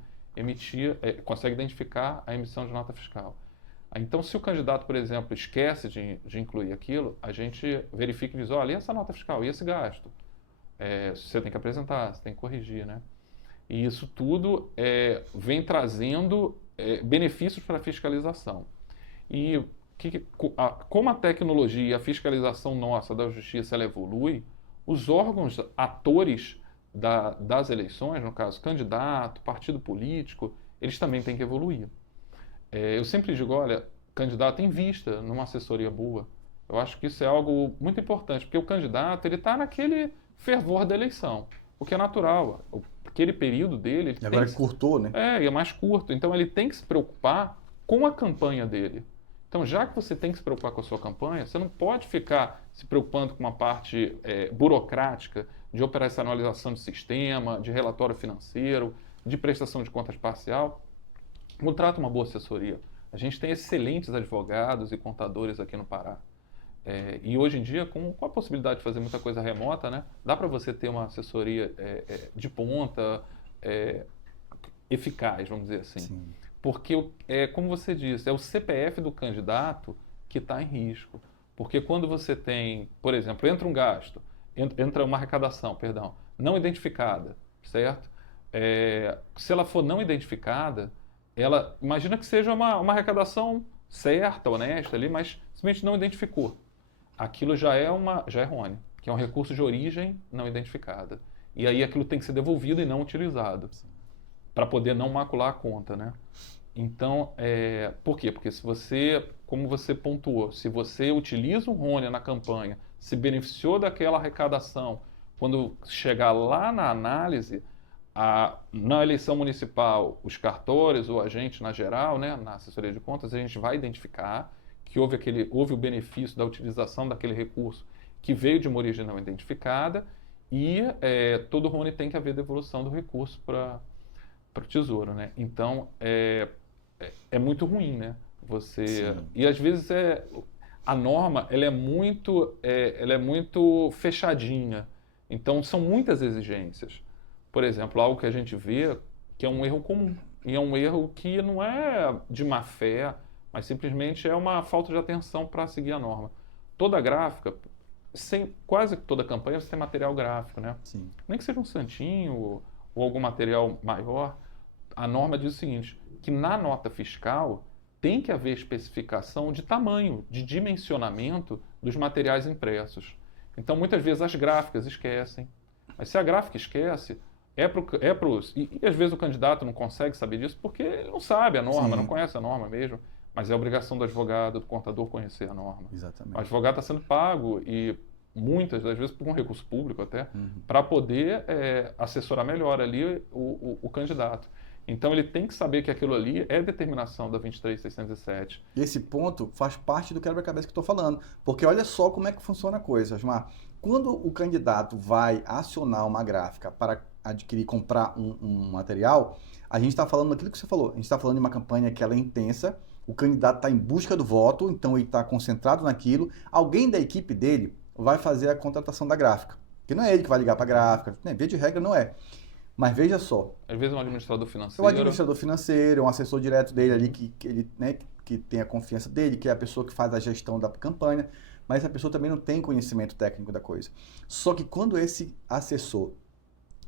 consegue identificar a emissão de nota fiscal. Então, se o candidato, por exemplo, esquece de incluir aquilo, a gente verifica e diz, olha, e essa nota fiscal, e esse gasto? Você tem que apresentar, você tem que corrigir, né? E isso tudo vem trazendo benefícios para a fiscalização. E como a tecnologia e a fiscalização nossa da justiça ela evolui, os órgãos atores das eleições, no caso candidato, partido político, eles também têm que evoluir. Eu sempre digo, olha, candidato, invista numa assessoria boa. Eu acho que isso é algo muito importante, porque o candidato ele está naquele fervor da eleição, o que é natural. Aquele período dele... E agora curtou, né? E é mais curto. Então ele tem que se preocupar com a campanha dele. Então, já que você tem que se preocupar com a sua campanha, você não pode ficar se preocupando com uma parte burocrática de operacionalização de sistema, de relatório financeiro, de prestação de contas parcial. Contrata uma boa assessoria. A gente tem excelentes advogados e contadores aqui no Pará. E hoje em dia, com a possibilidade de fazer muita coisa remota, né, dá para você ter uma assessoria de ponta, eficaz, vamos dizer assim. Sim. Porque, como você disse, é o CPF do candidato que está em risco. Porque quando você tem, por exemplo, entra um gasto, entra uma arrecadação, perdão, não identificada, certo? Se ela for não identificada, imagina que seja uma arrecadação certa, honesta ali, mas simplesmente não identificou. Aquilo já é errôneo, que é um recurso de origem não identificada. E aí aquilo tem que ser devolvido e não utilizado, para poder não macular a conta, né? Então, por quê? Porque se você, como você pontuou, se você utiliza um RONE na campanha, se beneficiou daquela arrecadação, quando chegar lá na análise, na eleição municipal, os cartórios, o agente na geral, né, na assessoria de contas, a gente vai identificar que houve o benefício da utilização daquele recurso que veio de uma origem não identificada e todo RONE tem que haver devolução do recurso para o Tesouro, né? Então, é muito ruim, né? E às vezes a norma ela é muito fechadinha. Então, são muitas exigências. Por exemplo, algo que a gente vê que é um erro comum. E é um erro que não é de má fé, mas simplesmente é uma falta de atenção para seguir a norma. Toda gráfica, quase toda campanha, você tem material gráfico, né? Sim. Nem que seja um santinho ou algum material maior, a norma diz o seguinte, que na nota fiscal tem que haver especificação de tamanho, de dimensionamento dos materiais impressos. Então, muitas vezes as gráficas esquecem. Mas se a gráfica esquece, e às vezes o candidato não consegue saber disso porque ele não sabe a norma, não conhece a norma mesmo. Mas é obrigação do advogado, do contador conhecer a norma. Exatamente. O advogado está sendo pago e muitas das vezes por um recurso público até, para poder assessorar melhor ali o candidato. Então ele tem que saber que aquilo ali é determinação da 23.607. Esse ponto faz parte do quebra-cabeça que eu estou falando, porque olha só como é que funciona a coisa, Osmar. Quando o candidato vai acionar uma gráfica para comprar um material, a gente está falando daquilo que você falou. A gente está falando de uma campanha que ela é intensa, o candidato está em busca do voto, então ele está concentrado naquilo. Alguém da equipe dele vai fazer a contratação da gráfica, porque não é ele que vai ligar para a gráfica, né? Via de regra não é. Mas veja só. Às vezes um administrador financeiro. Um administrador financeiro, um assessor direto dele ali, que tem a confiança dele, que é a pessoa que faz a gestão da campanha, mas essa pessoa também não tem conhecimento técnico da coisa. Só que quando esse assessor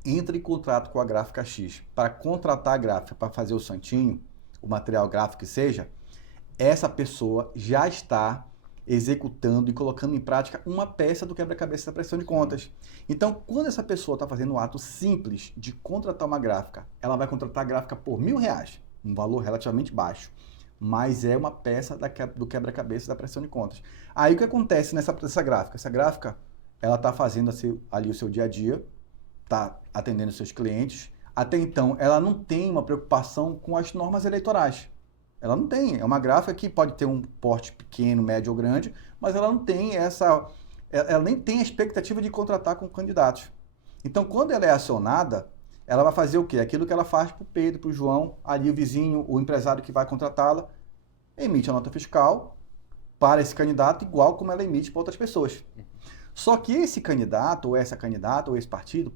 entra em contrato com a gráfica X para contratar a gráfica para fazer o santinho, o material gráfico que seja, essa pessoa já está executando e colocando em prática uma peça do quebra-cabeça da prestação de contas. Então, quando essa pessoa está fazendo um ato simples de contratar uma gráfica, ela vai contratar a gráfica por R$1.000, um valor relativamente baixo, mas é uma peça do quebra-cabeça da prestação de contas. Aí o que acontece nessa gráfica? Essa gráfica, ela está fazendo ali o seu dia a dia, está atendendo os seus clientes. Até então, ela não tem uma preocupação com as normas eleitorais. Ela não tem. É uma gráfica que pode ter um porte pequeno, médio ou grande, mas ela não tem ela nem tem a expectativa de contratar com candidatos. Então, quando ela é acionada, ela vai fazer o quê? Aquilo que ela faz para o Pedro, para o João, ali o vizinho, o empresário que vai contratá-la, emite a nota fiscal para esse candidato, igual como ela emite para outras pessoas. Só que esse candidato, ou essa candidata, ou esse partido,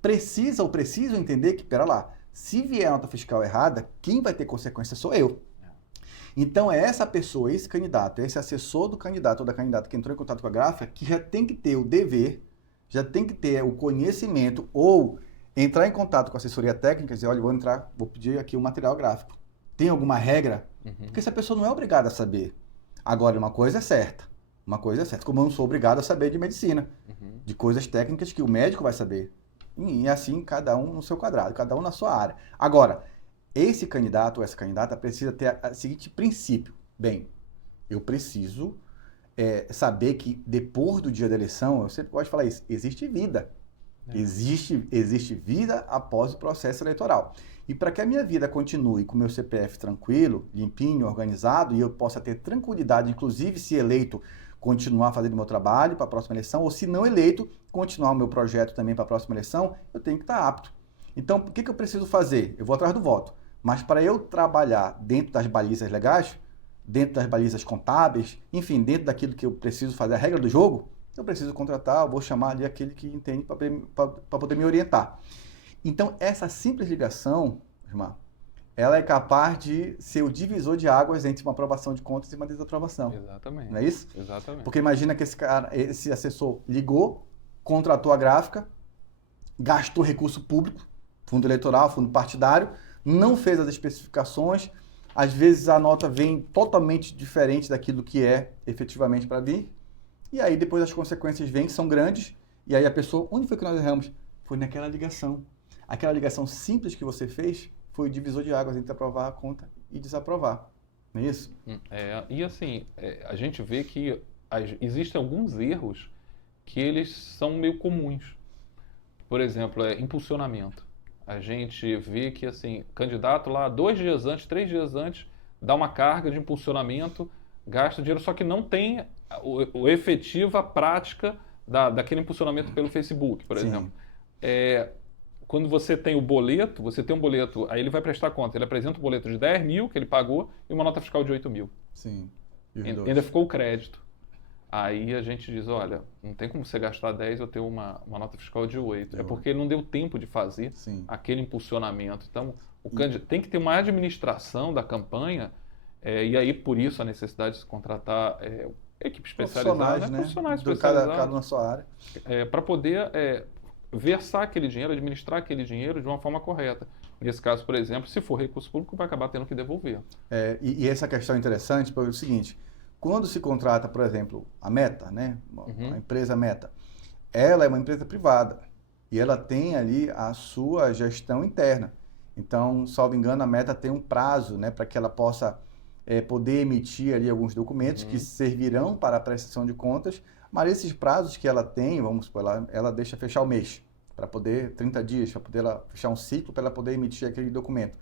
precisam entender que, pera lá, se vier a nota fiscal errada, quem vai ter consequência sou eu. Então é essa pessoa, esse candidato, esse assessor do candidato ou da candidata que entrou em contato com a gráfica, que já tem que ter o dever, já tem que ter o conhecimento ou entrar em contato com a assessoria técnica e dizer, olha, vou pedir aqui o material gráfico. Tem alguma regra? Porque essa pessoa não é obrigada a saber. Agora, uma coisa é certa, como eu não sou obrigado a saber de medicina, de coisas técnicas que o médico vai saber. E assim, cada um no seu quadrado, cada um na sua área. Agora, esse candidato ou essa candidata precisa ter o seguinte princípio. Bem, eu preciso saber que depois do dia da eleição, eu sempre gosto de falar isso, existe vida. Existe vida após o processo eleitoral. E para que a minha vida continue com o meu CPF tranquilo, limpinho, organizado, e eu possa ter tranquilidade, inclusive se eleito, continuar fazendo o meu trabalho para a próxima eleição, ou se não eleito, continuar o meu projeto também para a próxima eleição, eu tenho que estar apto. Então, o que eu preciso fazer? Eu vou atrás do voto. Mas para eu trabalhar dentro das balizas legais, dentro das balizas contábeis, enfim, dentro daquilo que eu preciso fazer, a regra do jogo, eu preciso contratar, eu vou chamar ali aquele que entende para poder me orientar. Então, essa simples ligação, irmã, ela é capaz de ser o divisor de águas entre uma aprovação de contas e uma desaprovação. Exatamente. Não é isso? Exatamente. Porque imagina que esse assessor ligou, contratou a gráfica, gastou recurso público, fundo eleitoral, fundo partidário, não fez as especificações, às vezes a nota vem totalmente diferente daquilo que é efetivamente para vir, e aí depois as consequências vêm, que são grandes, e aí a pessoa, onde foi que nós erramos? Foi naquela ligação. Aquela ligação simples que você fez foi o divisor de águas entre aprovar a conta e desaprovar. Não é isso? E assim, a gente vê que existem alguns erros que eles são meio comuns. Por exemplo, impulsionamento. A gente vê que, assim, candidato lá 2 dias antes, 3 dias antes, dá uma carga de impulsionamento, gasta dinheiro, só que não tem o efetiva prática daquele impulsionamento pelo Facebook, por exemplo. Quando você tem um boleto, aí ele vai prestar conta, ele apresenta um boleto de 10 mil que ele pagou e uma nota fiscal de 8 mil. Sim. Ainda ficou o crédito. Aí a gente diz, olha, não tem como você gastar 10 ou ter uma nota fiscal de 8. É porque ele não deu tempo de fazer aquele impulsionamento. Então, tem que ter uma administração da campanha, e aí por isso a necessidade de se contratar equipe especializada, profissionais especializados. Cada na sua área. Para poder versar aquele dinheiro, administrar aquele dinheiro de uma forma correta. Nesse caso, por exemplo, se for recurso público, vai acabar tendo que devolver. E essa questão é interessante porque é o seguinte, quando se contrata, por exemplo, a Meta, né? A empresa Meta, ela é uma empresa privada e ela tem ali a sua gestão interna. Então, salvo engano, a Meta tem um prazo, né, para que ela possa poder emitir ali alguns documentos que servirão para a prestação de contas, mas esses prazos que ela tem, vamos supor, ela deixa fechar o mês, para poder, 30 dias, para poder ela fechar um ciclo, para ela poder emitir aquele documento.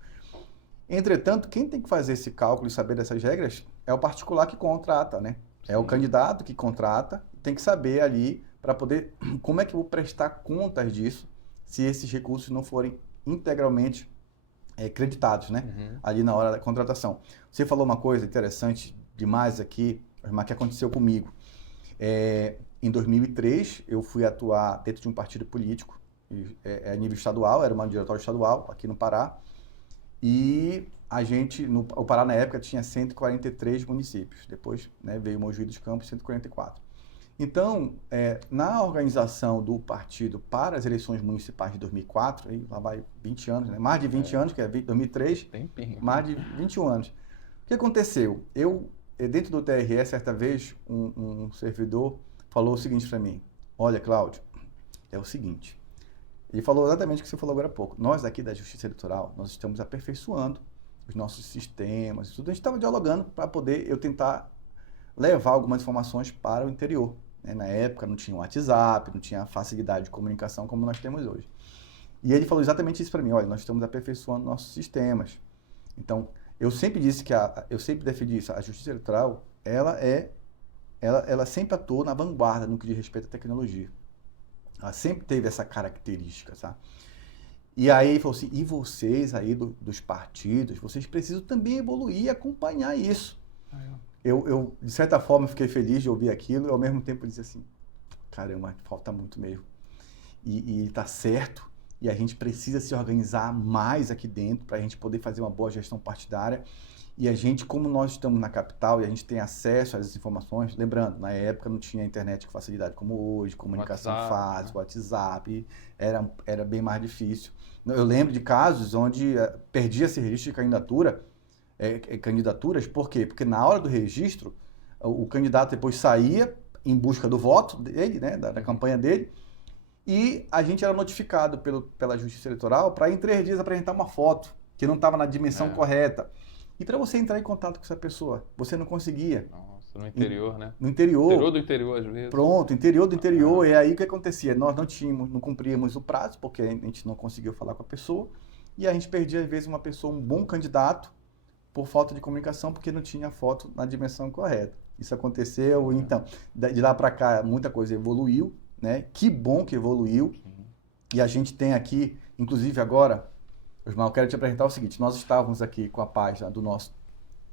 Entretanto, quem tem que fazer esse cálculo e saber dessas regras é o particular que contrata, né? É o candidato que contrata, tem que saber ali para poder, como é que eu vou prestar contas disso, se esses recursos não forem integralmente creditados, né? Ali na hora da contratação. Você falou uma coisa interessante demais aqui, mas que aconteceu comigo. Em 2003, eu fui atuar dentro de um partido político, a nível estadual, era uma diretório estadual aqui no Pará, e o Pará na época tinha 143 municípios, depois, né, veio Mogi dos Campos, 144. Então, na organização do partido para as eleições municipais de 2004, aí lá vai 20 anos, né, mais de 20 anos, que é 2003, mais de 21 anos. O que aconteceu? Dentro do TRE, certa vez, um servidor falou o seguinte para mim: olha, Cláudio, é o seguinte, ele falou exatamente o que você falou agora há pouco, nós aqui da Justiça Eleitoral, nós estamos aperfeiçoando os nossos sistemas, tudo. A gente estava dialogando para poder eu tentar levar algumas informações para o interior. Né? Na época não tinha WhatsApp, não tinha facilidade de comunicação como nós temos hoje. E ele falou exatamente isso para mim: olha, nós estamos aperfeiçoando nossos sistemas. Então, Eu sempre disse eu sempre defendi isso, a Justiça Eleitoral, ela sempre atuou na vanguarda no que diz respeito à tecnologia. Ela sempre teve essa característica, sabe? E aí ele falou assim, e vocês aí dos partidos, vocês precisam também evoluir e acompanhar isso. De certa forma, fiquei feliz de ouvir aquilo e ao mesmo tempo disse assim, caramba, falta muito mesmo. E tá certo, e a gente precisa se organizar mais aqui dentro para a gente poder fazer uma boa gestão partidária. E a gente, como nós estamos na capital e a gente tem acesso às informações, lembrando, na época não tinha internet com facilidade como hoje, comunicação fácil, WhatsApp, era bem mais difícil. Eu lembro de casos onde perdia-se registro de candidaturas, por quê? Porque na hora do registro, o candidato depois saía em busca do voto dele, né, da campanha dele, e a gente era notificado pela Justiça Eleitoral para em 3 dias apresentar uma foto que não estava na dimensão correta. E para você entrar em contato com essa pessoa, você não conseguia. Nossa, no interior, né? No interior. Interior do interior, às vezes. Pronto, interior do interior. E aí o que acontecia? Nós não cumpríamos o prazo, porque a gente não conseguiu falar com a pessoa. E a gente perdia, às vezes, um bom candidato, por falta de comunicação, porque não tinha foto na dimensão correta. Isso aconteceu, então, de lá para cá, muita coisa evoluiu, né? Que bom que evoluiu. E a gente tem aqui, inclusive agora, Osmar, eu quero te apresentar o seguinte, nós estávamos aqui com a página do nosso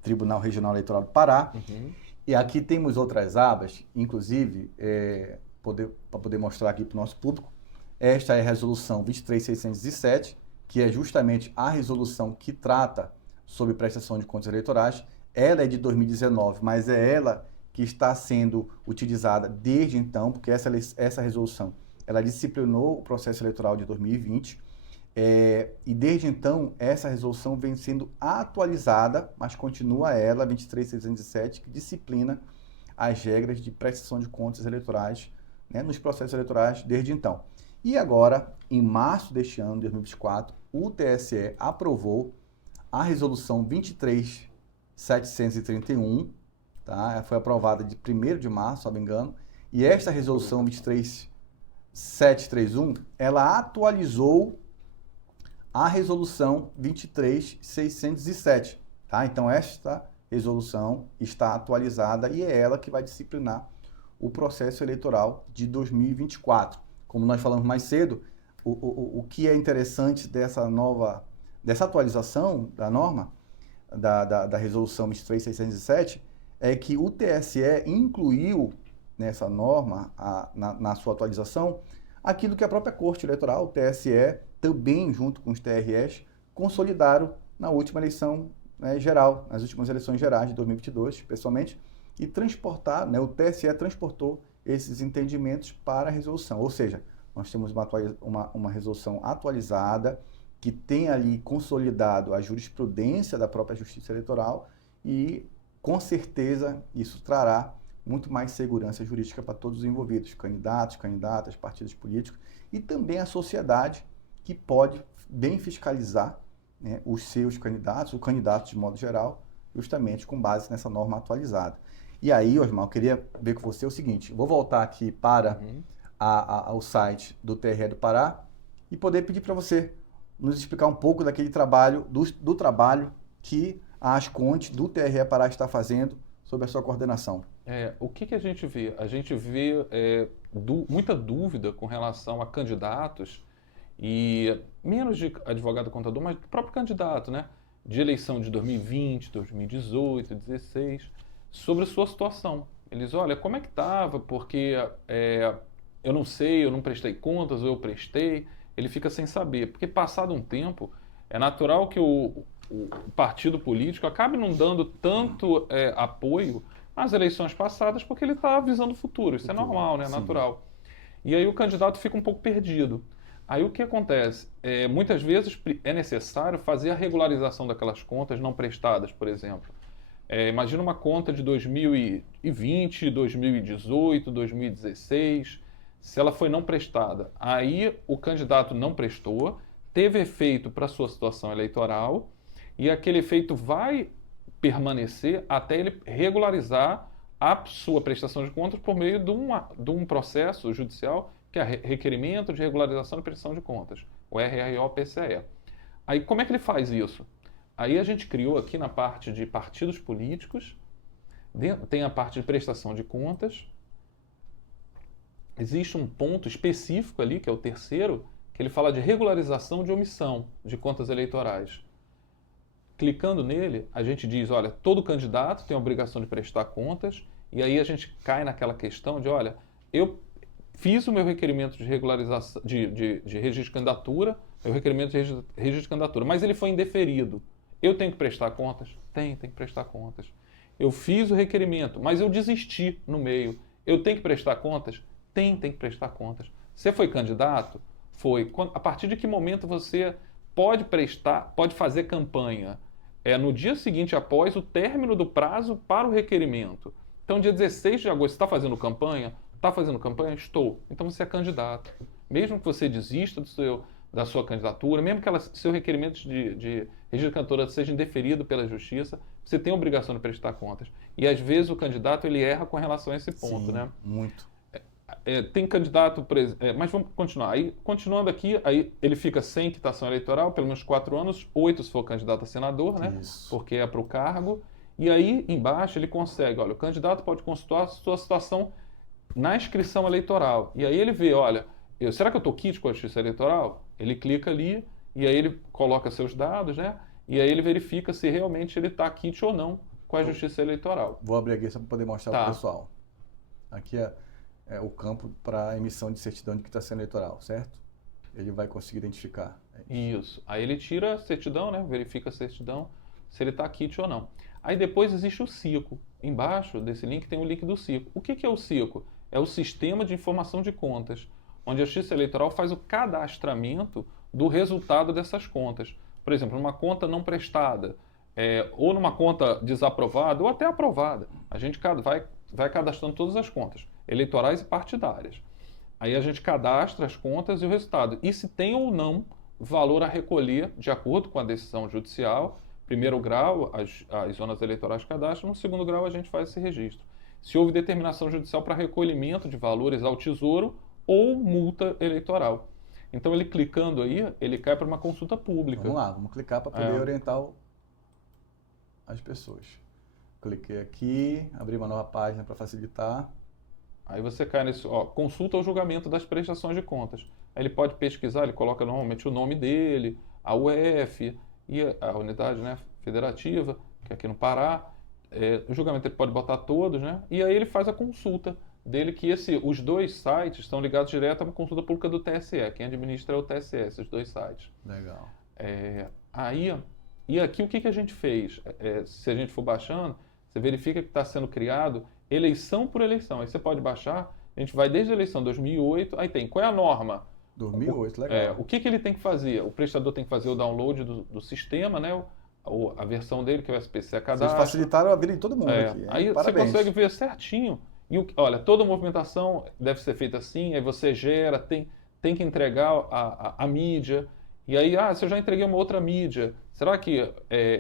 Tribunal Regional Eleitoral do Pará, e aqui temos outras abas, inclusive, para poder mostrar aqui para o nosso público, esta é a resolução 23.607, que é justamente a resolução que trata sobre prestação de contas eleitorais. Ela é de 2019, mas é ela que está sendo utilizada desde então, porque essa resolução, ela disciplinou o processo eleitoral de 2020, e desde então, essa resolução vem sendo atualizada, mas continua ela, 23.607, que disciplina as regras de prestação de contas eleitorais, né, nos processos eleitorais desde então. E agora, em março deste ano, 2024, o TSE aprovou a resolução 23.731, tá? Ela foi aprovada de 1º de março, se não me engano, e esta resolução 23.731, ela atualizou a resolução 23.607, tá? Então, esta resolução está atualizada e é ela que vai disciplinar o processo eleitoral de 2024. Como nós falamos mais cedo, o que é interessante dessa atualização da norma, da resolução 23.607, é que o TSE incluiu nessa norma, na sua atualização, aquilo que a própria Corte Eleitoral, o TSE, também junto com os TREs, consolidaram na última eleição, né, geral, nas últimas eleições gerais de 2022, pessoalmente, e transportar, né, o TSE transportou esses entendimentos para a resolução. Ou seja, nós temos uma resolução atualizada, que tem ali consolidado a jurisprudência da própria Justiça Eleitoral e, com certeza, isso trará muito mais segurança jurídica para todos os envolvidos, candidatos, candidatas, partidos políticos e também a sociedade, que pode bem fiscalizar, né, os seus candidatos, o candidato de modo geral, justamente com base nessa norma atualizada. E aí, Osmar, eu queria ver com você o seguinte, vou voltar aqui para ao site do TRE do Pará e poder pedir para você nos explicar um pouco daquele trabalho, do trabalho que a Asconte do TRE Pará está fazendo sob a sua coordenação. O que a gente vê? A gente vê muita dúvida com relação a candidatos e menos de advogado contador, mas do próprio candidato, né? De eleição de 2020, 2018, 2016, sobre a sua situação. Eles, olha, como é que estava? Porque eu não sei, eu não prestei contas, ou eu prestei. Ele fica sem saber. Porque passado um tempo, é natural que o partido político acabe não dando tanto apoio às eleições passadas, porque ele está visando o futuro. Isso é normal, né? Natural. E aí o candidato fica um pouco perdido. Aí o que acontece? Muitas vezes é necessário fazer a regularização daquelas contas não prestadas, por exemplo. Imagina uma conta de 2020, 2018, 2016, se ela foi não prestada. Aí o candidato não prestou, teve efeito para a sua situação eleitoral e aquele efeito vai permanecer até ele regularizar a sua prestação de contas por meio de um processo judicial que é requerimento de regularização de prestação de contas, o RRO-PCE. Aí como é que ele faz isso? Aí a gente criou aqui na parte de partidos políticos, tem a parte de prestação de contas. Existe um ponto específico ali, que é o terceiro, que ele fala de regularização de omissão de contas eleitorais. Clicando nele, a gente diz, olha, todo candidato tem a obrigação de prestar contas, e aí a gente cai naquela questão de, olha, eu fiz o meu requerimento de regularização, de registro de candidatura, meu requerimento de registro de candidatura, mas ele foi indeferido. Eu tenho que prestar contas? Tem que prestar contas. Eu fiz o requerimento, mas eu desisti no meio. Eu tenho que prestar contas? Tem que prestar contas. Você foi candidato? Foi. A partir de que momento você pode prestar, pode fazer campanha? É no dia seguinte após o término do prazo para o requerimento. Então, dia 16 de agosto, você está fazendo campanha? Está fazendo campanha? Estou. Então, você é candidato. Mesmo que você desista da sua candidatura, mesmo que seu requerimento de registro de candidatura seja indeferido pela justiça, você tem a obrigação de prestar contas. E, às vezes, o candidato ele erra com relação a esse ponto. Sim, né? Muito. Tem candidato, mas vamos continuar. Aí, continuando aqui, aí ele fica sem quitação eleitoral, pelo menos 4 anos, 8 se for candidato a senador, né? Isso. Porque é para o cargo. E aí, embaixo, ele consegue, olha, o candidato pode consultar a sua situação na inscrição eleitoral. E aí ele vê, olha, será que eu estou quite com a justiça eleitoral? Ele clica ali, e aí ele coloca seus dados, né? E aí ele verifica se realmente ele está quite ou não com a justiça eleitoral. Vou abrir aqui só para poder mostrar Tá. para o pessoal. Aqui é o campo para emissão de certidão de quitação eleitoral, certo? Ele vai conseguir identificar. Isso. Aí ele tira a certidão, né? Verifica a certidão, se ele está quite ou não. Aí depois existe o SICO. Embaixo desse link tem o link do SICO. O que é o SICO? É o Sistema de Informação de Contas, onde a Justiça Eleitoral faz o cadastramento do resultado dessas contas. Por exemplo, numa conta não prestada, ou numa conta desaprovada, ou até aprovada. A gente vai cadastrando todas as contas, eleitorais e partidárias. Aí a gente cadastra as contas e o resultado. E se tem ou não valor a recolher, de acordo com a decisão judicial. Primeiro grau, as zonas eleitorais cadastram. No segundo grau, a gente faz esse registro. Se houve determinação judicial para recolhimento de valores ao Tesouro ou multa eleitoral. Então, ele clicando aí, ele cai para uma consulta pública. Vamos lá, vamos clicar para poder orientar as pessoas. Cliquei aqui, abri uma nova página para facilitar. Aí você cai nesse, consulta o julgamento das prestações de contas. Aí ele pode pesquisar, ele coloca normalmente o nome dele, a UF e a unidade, né, federativa, que é aqui no Pará. O julgamento ele pode botar todos, né? E aí ele faz a consulta dele, que os dois sites estão ligados direto a uma consulta pública do TSE. Quem administra é o TSE, esses dois sites. Legal. E aqui o que a gente fez? Se a gente for baixando, você verifica que está sendo criado eleição por eleição. Aí você pode baixar, a gente vai desde a eleição 2008, aí tem, qual é a norma? 2008, legal. O que ele tem que fazer? O prestador tem que fazer o download do sistema, né? A versão dele, que é o SPCE cadastro. Vocês facilitaram a vida de todo mundo aqui. Aí Parabéns. você consegue ver certinho. E olha, toda movimentação deve ser feita assim, aí você gera, tem que entregar a mídia. E aí, se eu já entreguei uma outra mídia, será que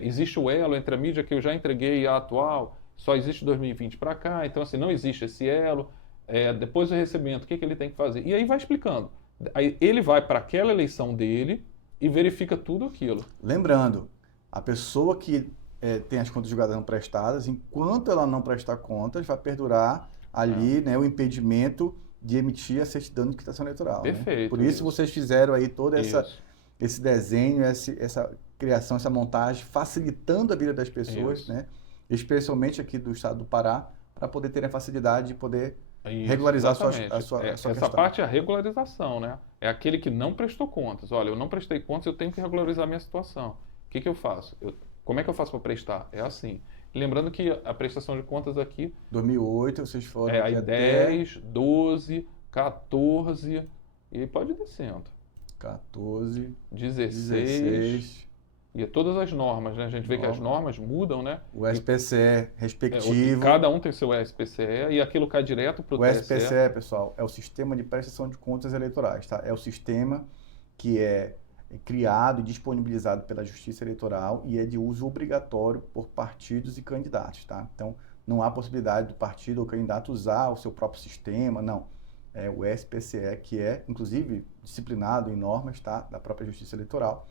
existe o elo entre a mídia que eu já entreguei e a atual? Só existe 2020 para cá, então assim, não existe esse elo. Depois do recebimento, o que ele tem que fazer? E aí vai explicando. Aí ele vai para aquela eleição dele e verifica tudo aquilo. Lembrando, a pessoa que tem as contas julgadas não prestadas, enquanto ela não prestar contas, vai perdurar ali né, o impedimento de emitir a certidão de quitação eleitoral. Perfeito. Né? Por isso vocês fizeram aí todo esse desenho, essa criação, essa montagem, facilitando a vida das pessoas, né? Especialmente aqui do estado do Pará, para poder ter a facilidade de poder regularizar a sua questão. Essa parte é a regularização, né? É aquele que não prestou contas. Olha, eu não prestei contas, eu tenho que regularizar a minha situação. O que eu faço? Como é que eu faço para prestar? É assim. Lembrando que a prestação de contas aqui... 2008, vocês foram aí 10, 12, 14, e aí pode ir descendo. 14, 16... E todas as normas, né? A gente vê que as normas mudam, né? O SPCE respectivo. Cada um tem seu SPCE e aquilo cai direto para o TSE. O SPCE, pessoal, é o Sistema de Prestação de Contas Eleitorais, tá? É o sistema que é criado e disponibilizado pela Justiça Eleitoral e é de uso obrigatório por partidos e candidatos, tá? Então, não há possibilidade do partido ou candidato usar o seu próprio sistema, não. É o SPCE, que é, inclusive, disciplinado em normas, tá? Da própria Justiça Eleitoral.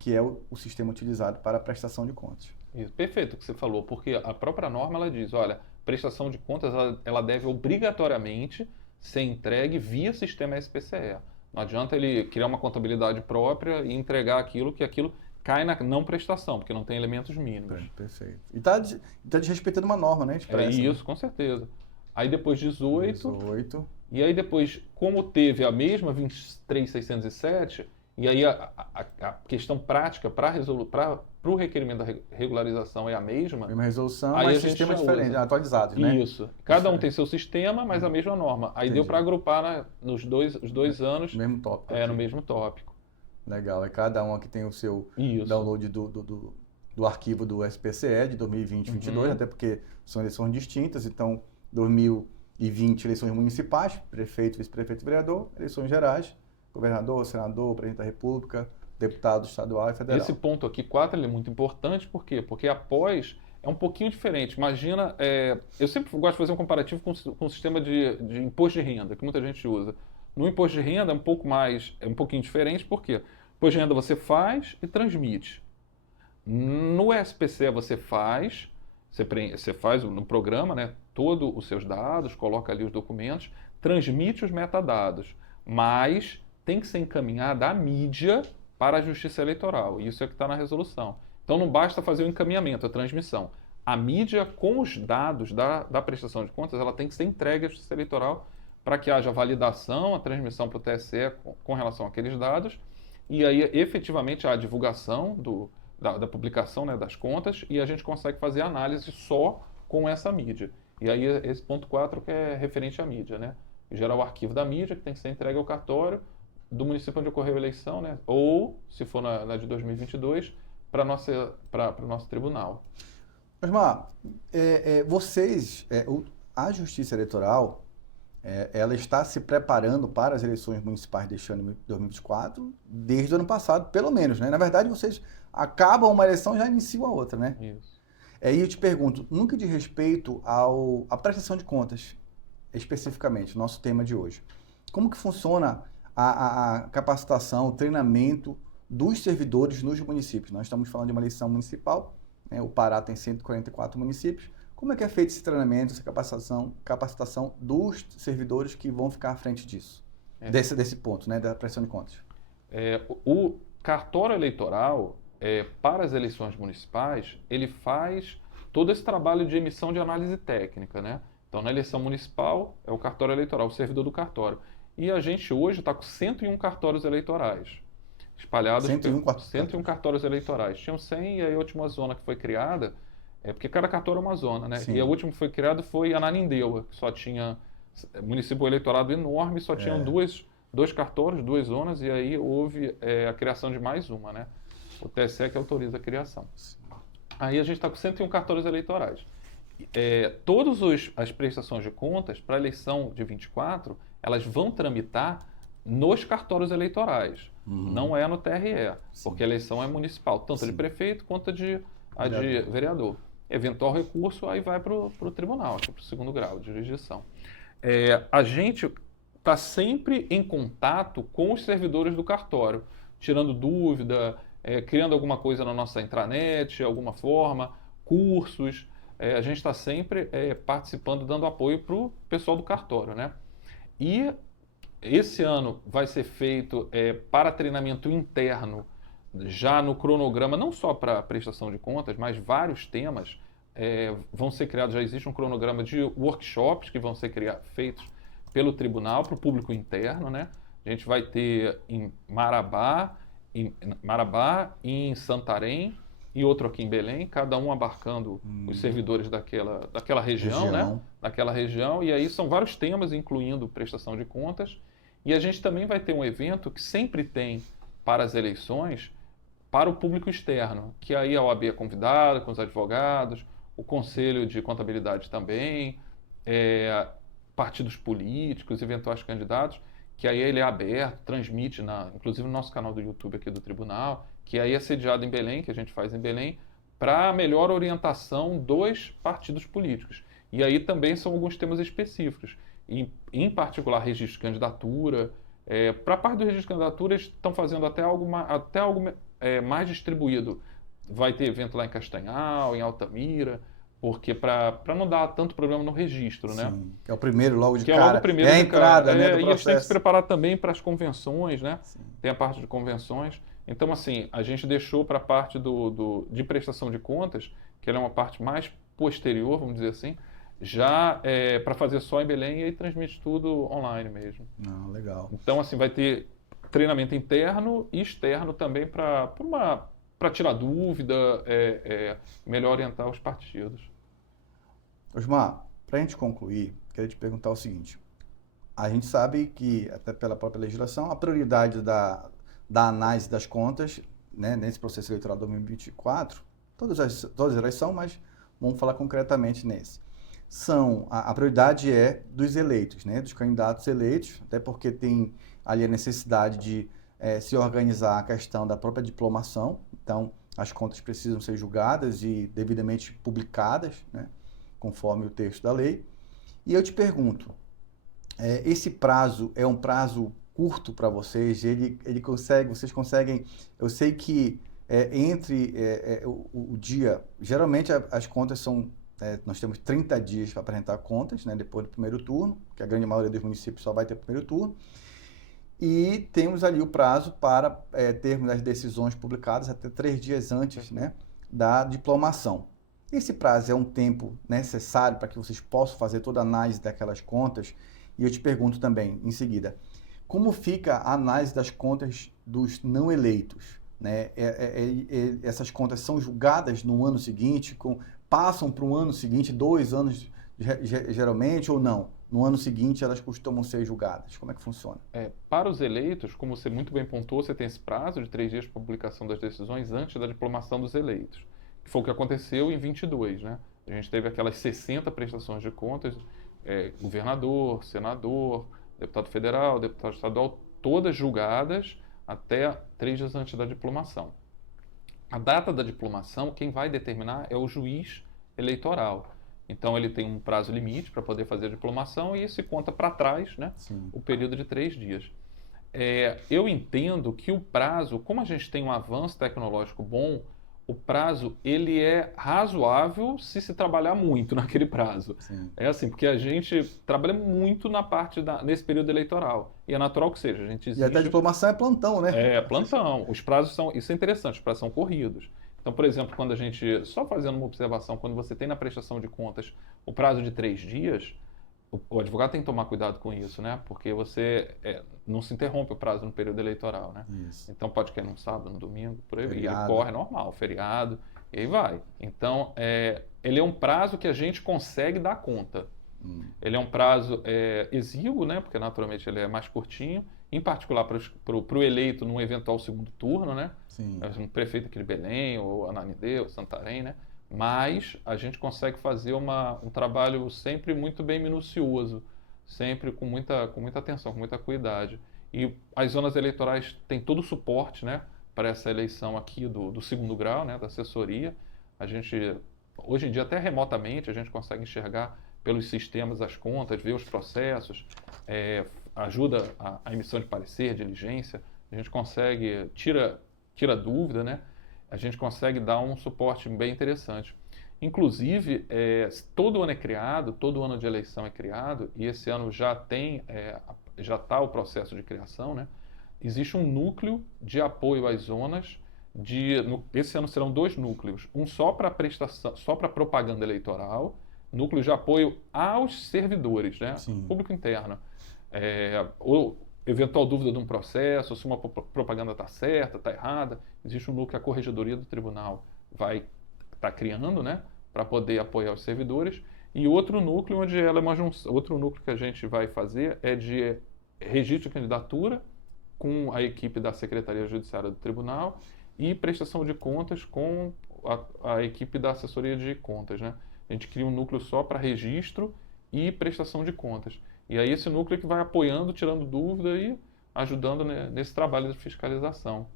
que é o sistema utilizado para a prestação de contas. Isso, perfeito o que você falou, porque a própria norma ela diz, olha, prestação de contas ela deve obrigatoriamente ser entregue via sistema SPCE. Não adianta ele criar uma contabilidade própria e entregar aquilo que aquilo cai na não prestação, porque não tem elementos mínimos. Perfeito. E está desrespeitando uma norma, né? Isso, com certeza. Aí depois 18. E aí depois, como teve a mesma 23.607, e aí a questão prática para o requerimento da regularização é a mesma. Mesma resolução, aí mas sistemas diferentes, atualizados, né? Isso. Cada um tem seu sistema, mas a mesma norma. Aí deu para agrupar nos os dois anos. No mesmo tópico. No mesmo tópico. Legal. E cada um aqui tem o seu download do arquivo do SPCE de 2020 e 2022, até porque são eleições distintas. Então, 2020, eleições municipais, prefeito, vice-prefeito, vereador, eleições gerais, governador, senador, presidente da República, deputado estadual e federal. Esse ponto aqui, 4, ele é muito importante, por quê? Porque após é um pouquinho diferente. Imagina, eu sempre gosto de fazer um comparativo com o sistema de imposto de renda, que muita gente usa. No imposto de renda é um pouquinho diferente, por quê? Imposto de renda você faz e transmite. No SPCE você faz no programa, né, todos os seus dados, coloca ali os documentos, transmite os metadados, mas tem que ser encaminhada à mídia para a Justiça Eleitoral. Isso é o que está na resolução. Então não basta fazer o encaminhamento, a transmissão. A mídia com os dados da prestação de contas, ela tem que ser entregue à Justiça Eleitoral para que haja validação, a transmissão para o TSE com relação àqueles dados, e aí efetivamente a divulgação da publicação, né, das contas, e a gente consegue fazer análise só com essa mídia. E aí esse ponto 4 que é referente à mídia, né? Gerar o arquivo da mídia, que tem que ser entregue ao cartório do município onde ocorreu a eleição, né? Ou, se for na de 2022, para o nosso tribunal. Osmar, a Justiça Eleitoral, ela está se preparando para as eleições municipais deste ano de 2024 desde o ano passado, pelo menos, né? Na verdade, vocês acabam uma eleição e já iniciam a outra, né? Isso. E eu te pergunto, nunca de respeito à prestação de contas, especificamente, nosso tema de hoje. Como que funciona a capacitação, o treinamento dos servidores nos municípios? Nós estamos falando de uma eleição municipal, né? O Pará tem 144 municípios. Como é que é feito esse treinamento, essa capacitação dos servidores que vão ficar à frente disso? Desse ponto, né, da prestação de contas. O cartório eleitoral, para as eleições municipais, ele faz todo esse trabalho de emissão de análise técnica, né? Então, na eleição municipal, é o cartório eleitoral, o servidor do cartório. E a gente hoje está com 101 cartórios eleitorais, espalhados... 101 cartórios eleitorais. Tinham 100 e aí a última zona que foi criada, porque cada cartório é uma zona, né? Sim. E a última que foi criada foi Ananindeua, que só tinha município eleitorado enorme, só tinham dois cartórios, 2 zonas, e aí houve a criação de mais uma, né? O TSE que autoriza a criação. Aí a gente está com 101 cartórios eleitorais. Todas as prestações de contas para a eleição de 24, elas vão tramitar nos cartórios eleitorais, não é no TRE, porque a eleição é municipal, tanto de prefeito quanto de vereador. Eventual recurso, aí vai para o tribunal, para o 2º grau de jurisdição. A gente está sempre em contato com os servidores do cartório, tirando dúvida, criando alguma coisa na nossa intranet, alguma forma, cursos. A gente está sempre participando, dando apoio para o pessoal do cartório, né? E esse ano vai ser feito para treinamento interno, já no cronograma, não só para prestação de contas, mas vários temas vão ser criados. Já existe um cronograma de workshops que vão ser feitos pelo tribunal para o público interno, né? A gente vai ter em Marabá, em Santarém e outro aqui em Belém, cada um abarcando os servidores daquela região, né? Daquela região, e aí são vários temas, incluindo prestação de contas. E a gente também vai ter um evento que sempre tem para as eleições, para o público externo, que aí a OAB é convidada, com os advogados, o Conselho de Contabilidade também, partidos políticos, eventuais candidatos, que aí ele é aberto, transmite, inclusive no nosso canal do YouTube aqui do Tribunal, que aí é sediado em Belém, que a gente faz em Belém, para melhor orientação dos partidos políticos. E aí também são alguns temas específicos, em particular registro de candidatura. Para a parte do registro de candidatura, eles estão fazendo até algo mais distribuído. Vai ter evento lá em Castanhal, em Altamira, porque para não dar tanto problema no registro, né? Sim, que é o primeiro logo de Que cara. é logo o primeiro É a de entrada, cara. né, do E a gente tem que processo. se preparar também para as convenções, né? Sim. Tem a parte de convenções. Então, assim, a gente deixou para a parte de prestação de contas, que ela é uma parte mais posterior, vamos dizer assim, já para fazer só em Belém e aí transmite tudo online mesmo. Não, legal. Então, assim, vai ter treinamento interno e externo também para tirar dúvida, melhor orientar os partidos. Osmar, para a gente concluir, queria te perguntar o seguinte. A gente sabe que, até pela própria legislação, a prioridade da análise das contas, né, nesse processo eleitoral 2024, todas elas são, mas vamos falar concretamente nesse. A prioridade é dos eleitos, né, dos candidatos eleitos, até porque tem ali a necessidade de se organizar a questão da própria diplomação. Então, as contas precisam ser julgadas e devidamente publicadas, né, conforme o texto da lei. E eu te pergunto, esse prazo é um prazo curto para vocês? Vocês conseguem, eu sei que entre o dia, geralmente as contas são, nós temos 30 dias para apresentar contas, né, depois do primeiro turno, que a grande maioria dos municípios só vai ter primeiro turno, e temos ali o prazo para termos as decisões publicadas até 3 dias antes, né, da diplomação. Esse prazo é um tempo necessário para que vocês possam fazer toda a análise daquelas contas? E eu te pergunto também, em seguida, como fica a análise das contas dos não eleitos, né? Essas contas são julgadas no ano seguinte, passam para o ano seguinte, 2 anos geralmente, ou não? No ano seguinte elas costumam ser julgadas. Como é que funciona? Para os eleitos, como você muito bem pontuou, você tem esse prazo de 3 dias para publicação das decisões antes da diplomação dos eleitos, que foi o que aconteceu em 22, né? A gente teve aquelas 60 prestações de contas, governador, senador, deputado federal, deputado estadual, todas julgadas até 3 dias antes da diplomação. A data da diplomação, quem vai determinar é o juiz eleitoral. Então ele tem um prazo limite para poder fazer a diplomação e se conta para trás, né, o período de 3 dias. Eu entendo que o prazo, como a gente tem um avanço tecnológico bom, o prazo ele é razoável se trabalhar muito naquele prazo. Sim. É assim, porque a gente trabalha muito na parte nesse período eleitoral. E é natural que seja. A gente existe... E até a diplomação é plantão, né? É, plantão. Os prazos são... Isso é interessante, os prazos são corridos. Então, por exemplo, quando a gente... Só fazendo uma observação, quando você tem na prestação de contas o prazo de 3 dias, o advogado tem que tomar cuidado com isso, né? Porque você não se interrompe o prazo no período eleitoral, né? Isso. Então pode cair num sábado, num domingo, por aí. Feriado. E ele corre normal, feriado, e aí vai. Então, ele é um prazo que a gente consegue dar conta. Ele é um prazo exíguo, né? Porque naturalmente ele é mais curtinho, em particular para o eleito num eventual segundo turno, né? Sim. Um prefeito aqui de Belém, ou Ananindeua, ou Santarém, né? Mas a gente consegue fazer um trabalho sempre muito bem minucioso, sempre com muita atenção, com muita cuidado. E as zonas eleitorais têm todo o suporte, né, para essa eleição aqui do segundo grau, né, da assessoria. A gente, hoje em dia, até remotamente, a gente consegue enxergar pelos sistemas as contas, ver os processos, ajuda a emissão de parecer, diligência. A gente consegue, tira dúvida, né? A gente consegue dar um suporte bem interessante. Inclusive, todo ano é criado, todo ano de eleição é criado, e esse ano já está o processo de criação, né? Existe um núcleo de apoio às zonas, esse ano serão 2 núcleos, um só para prestação, só para propaganda eleitoral, núcleo de apoio aos servidores, né? Sim. Público interno. Ou eventual dúvida de um processo, se uma propaganda está certa, está errada, existe um núcleo que a Corregedoria do Tribunal vai estar criando, né, para poder apoiar os servidores, e outro núcleo onde ela é uma junção, outro núcleo que a gente vai fazer é de registro de candidatura com a equipe da Secretaria Judiciária do Tribunal e prestação de contas com a equipe da Assessoria de Contas, né? A gente cria um núcleo só para registro e prestação de contas. E aí esse núcleo que vai apoiando, tirando dúvida e ajudando nesse trabalho de fiscalização.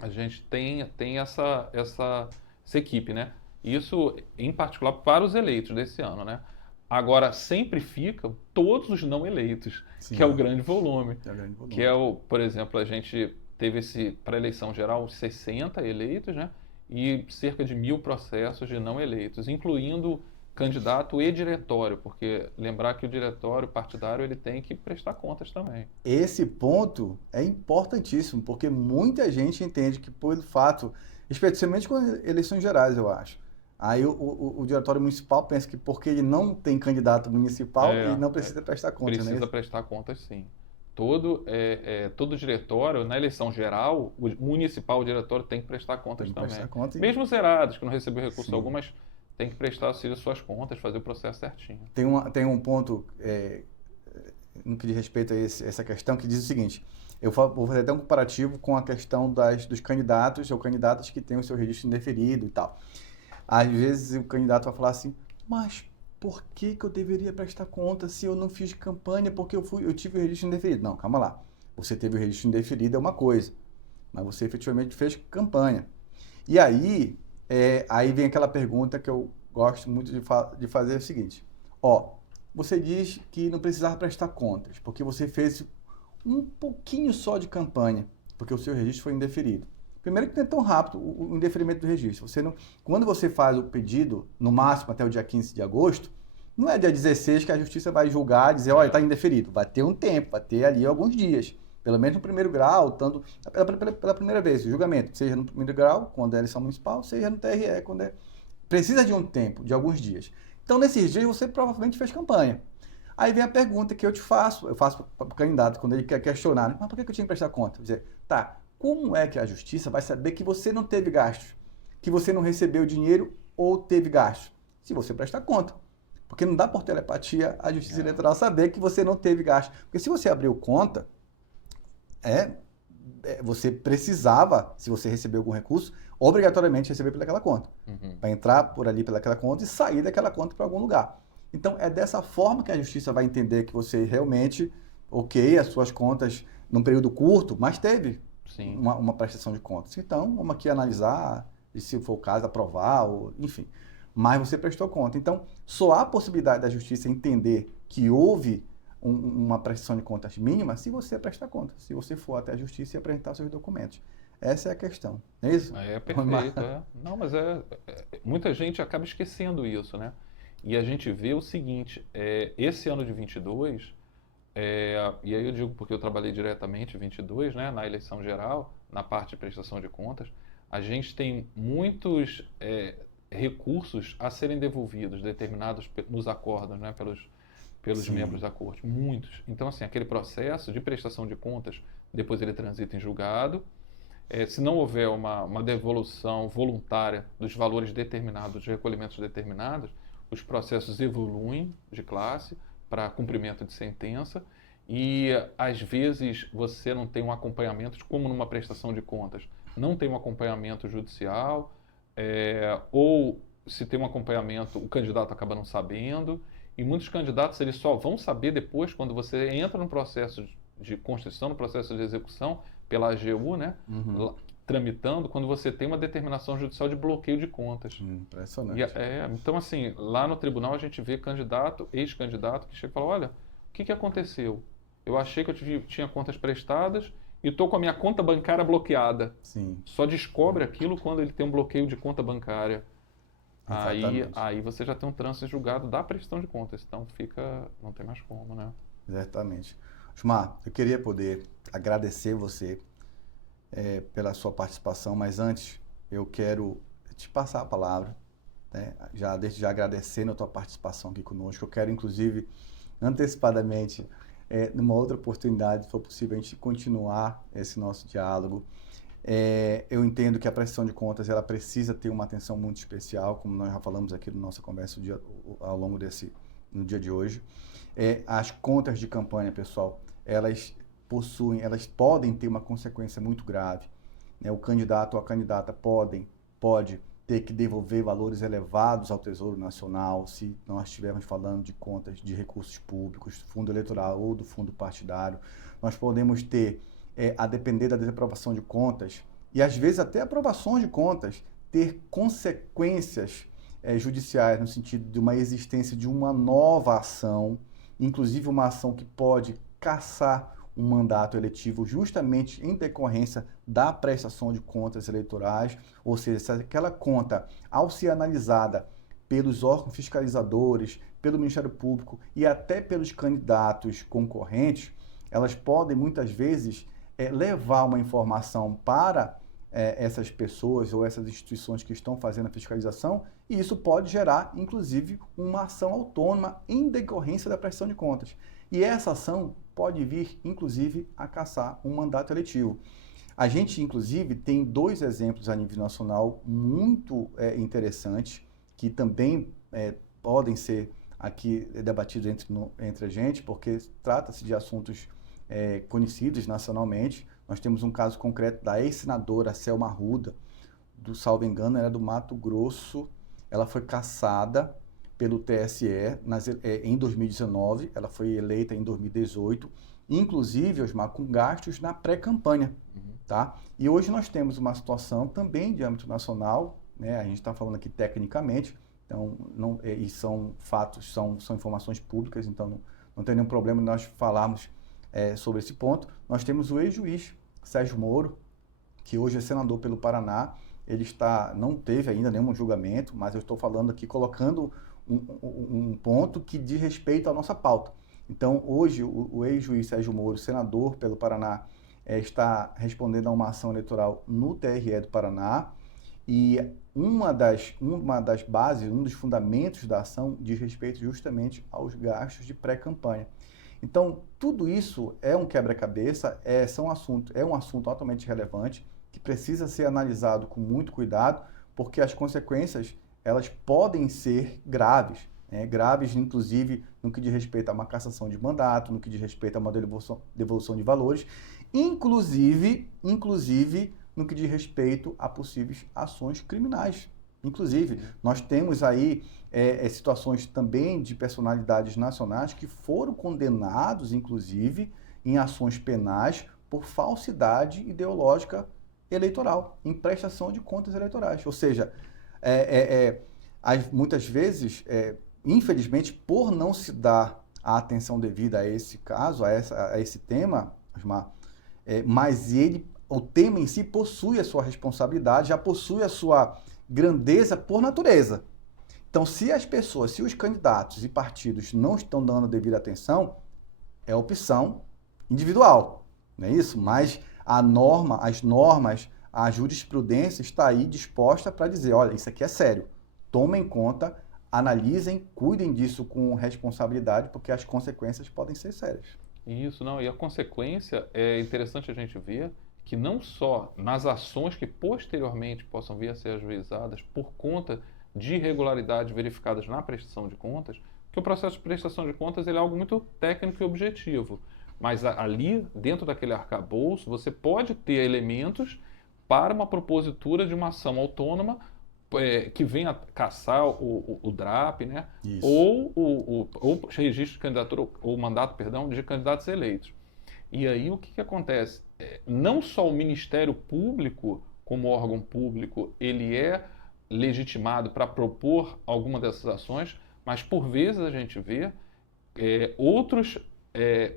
A gente tem essa equipe, né? Isso em particular para os eleitos desse ano, né? Agora sempre ficam todos os não eleitos, Sim. que é o grande volume. É o grande volume. Que por exemplo, a gente teve para a eleição geral, 60 eleitos, né? E cerca de 1.000 processos de não eleitos, incluindo candidato e diretório, porque lembrar que o diretório partidário ele tem que prestar contas também. Esse ponto é importantíssimo, porque muita gente entende que, pelo fato, especialmente com eleições gerais, eu acho. Aí o diretório municipal pensa que porque ele não tem candidato municipal, ele não precisa prestar contas, né? Precisa prestar contas, sim. Todo diretório, na eleição geral, o municipal, o diretório tem que prestar contas Tem que também. prestar conta Mesmo zerados, que não recebeu recurso Sim. algum, mas tem que prestar as suas contas, fazer o processo certinho. Tem um ponto no que diz respeito a essa questão que diz o seguinte: vou fazer até um comparativo com a questão dos candidatos ou candidatas que têm o seu registro indeferido e tal. Às vezes o candidato vai falar assim, mas por que eu deveria prestar conta se eu não fiz campanha porque eu tive o registro indeferido? Não, calma lá. Você teve o registro indeferido é uma coisa, mas você efetivamente fez campanha. E aí vem aquela pergunta que eu gosto muito de fazer, é o seguinte: você diz que não precisava prestar contas, porque você fez um pouquinho só de campanha, porque o seu registro foi indeferido. Primeiro que não é tão rápido o indeferimento do registro. Quando você faz o pedido, no máximo até o dia 15 de agosto, não é dia 16 que a justiça vai julgar e dizer, olha, está indeferido. Vai ter um tempo, vai ter ali alguns dias. Pelo menos no primeiro grau, pela primeira vez, o julgamento, seja no primeiro grau, quando é eleição municipal, seja no TRE, quando é... Precisa de um tempo, de alguns dias. Então, nesses dias, você provavelmente fez campanha. Aí vem a pergunta que eu faço para o candidato, quando ele quer questionar, mas por que eu tinha que prestar conta? Dizer, tá, como é que a justiça vai saber que você não teve gastos, que você não recebeu dinheiro ou teve gastos? Se você prestar conta. Porque não dá por telepatia a justiça eleitoral saber que você não teve gastos. Porque se você abriu conta, você precisava, se você recebeu algum recurso, obrigatoriamente receber pelaquela conta. Para entrar por ali pelaquela conta e sair daquela conta para algum lugar. Então, é dessa forma que a justiça vai entender que você realmente, as suas contas num período curto, mas teve uma prestação de contas. Então, vamos aqui analisar, e se for o caso, aprovar, enfim. Mas você prestou conta. Então, só há possibilidade da justiça entender que houve uma prestação de contas mínima se você prestar conta, se você for até a justiça e apresentar seus documentos. Essa é a questão, não é isso? É perfeito, Não, mas muita gente acaba esquecendo isso, né? E a gente vê o seguinte, esse ano de 22, e aí eu digo porque eu trabalhei diretamente em 22, né, na eleição geral, na parte de prestação de contas, a gente tem muitos recursos a serem devolvidos, determinados nos acordos, né, pelos membros da corte, muitos. Então, assim, aquele processo de prestação de contas, depois ele transita em julgado. Se não houver uma devolução voluntária dos valores determinados, dos recolhimentos determinados, os processos evoluem de classe para cumprimento de sentença e, às vezes, você não tem um acompanhamento, como numa prestação de contas, não tem um acompanhamento judicial, ou se tem um acompanhamento, o candidato acaba não sabendo, e muitos candidatos eles só vão saber depois, quando você entra no processo de construção, no processo de execução, pela AGU, né? Tramitando, quando você tem uma determinação judicial de bloqueio de contas. Impressionante. Então, assim, lá no tribunal a gente vê candidato, ex-candidato, que chega e fala, olha, o que aconteceu? Eu achei que eu tinha contas prestadas e estou com a minha conta bancária bloqueada. Sim. Só descobre aquilo quando ele tem um bloqueio de conta bancária. Aí você já tem um trânsito julgado da prestação de contas. Então não tem mais como, né? Exatamente. Osmar, eu queria poder agradecer você pela sua participação, mas antes eu quero te passar a palavra, né? Desde já agradecendo a tua participação aqui conosco. Eu quero, inclusive, antecipadamente, numa outra oportunidade, se for possível, a gente continuar esse nosso diálogo. Eu entendo que a prestação de contas ela precisa ter uma atenção muito especial, como nós já falamos aqui na nossa conversa ao longo no dia de hoje. As contas de campanha, pessoal, elas podem ter uma consequência muito grave, né? O candidato ou a candidata pode ter que devolver valores elevados ao Tesouro Nacional, se nós estivermos falando de contas de recursos públicos, do fundo eleitoral ou do fundo partidário. Nós podemos ter, a depender da desaprovação de contas, e às vezes até aprovações de contas, ter consequências judiciais, no sentido de uma existência de uma nova ação, inclusive uma ação que pode cassar um mandato eletivo justamente em decorrência da prestação de contas eleitorais, ou seja, se aquela conta, ao ser analisada pelos órgãos fiscalizadores, pelo Ministério Público e até pelos candidatos concorrentes, elas podem muitas vezes levar uma informação para essas pessoas ou essas instituições que estão fazendo a fiscalização, e isso pode gerar, inclusive, uma ação autônoma em decorrência da prestação de contas. E essa ação pode vir, inclusive, a cassar um mandato eletivo. A gente, inclusive, tem 2 exemplos a nível nacional muito interessantes, que também podem ser aqui debatidos entre a gente, porque trata-se de assuntos conhecidos nacionalmente. Nós temos um caso concreto da ex-senadora Selma Arruda, salvo engano, era do Mato Grosso. Ela foi cassada pelo TSE em 2019, ela foi eleita em 2018, inclusive, Osmar, com gastos na pré-campanha. Tá? E hoje nós temos uma situação também de âmbito nacional, né? A gente está falando aqui tecnicamente, então, e são fatos, são informações públicas, então não tem nenhum problema nós falarmos sobre esse ponto. Nós temos o ex-juiz Sérgio Moro, que hoje é senador pelo Paraná. Ele não teve ainda nenhum julgamento, mas eu estou falando aqui, colocando um ponto que diz respeito à nossa pauta. Então, hoje, o ex-juiz Sérgio Moro, senador pelo Paraná, está respondendo a uma ação eleitoral no TRE do Paraná, e uma das bases, um dos fundamentos da ação diz respeito justamente aos gastos de pré-campanha. Então, tudo isso é um quebra-cabeça, é um assunto altamente relevante, que precisa ser analisado com muito cuidado, porque as consequências elas podem ser graves, né? Graves, inclusive, no que diz respeito a uma cassação de mandato, no que diz respeito a uma devolução de valores, inclusive no que diz respeito a possíveis ações criminais. Inclusive, nós temos aí situações também de personalidades nacionais que foram condenados, inclusive, em ações penais por falsidade ideológica eleitoral, em prestação de contas eleitorais. Ou seja, muitas vezes, infelizmente, por não se dar a atenção devida a esse caso, a esse tema, mas o tema em si possui a sua responsabilidade, já possui a sua grandeza por natureza. Então, se os candidatos e partidos não estão dando a devida atenção, é opção individual, não é isso? Mas as normas, a jurisprudência está aí disposta para dizer, olha, isso aqui é sério, tomem conta, analisem, cuidem disso com responsabilidade, porque as consequências podem ser sérias. Isso, não, e a consequência é interessante a gente ver que não só nas ações que posteriormente possam vir a ser ajuizadas por conta de irregularidades verificadas na prestação de contas, que o processo de prestação de contas ele é algo muito técnico e objetivo, mas ali, dentro daquele arcabouço, você pode ter elementos para uma propositura de uma ação autônoma que venha caçar o DRAP, né? Ou o registro de candidatura, ou mandato, perdão, de candidatos eleitos. E aí o que acontece? Não só o Ministério Público, como órgão público, ele é legitimado para propor alguma dessas ações, mas por vezes a gente vê outros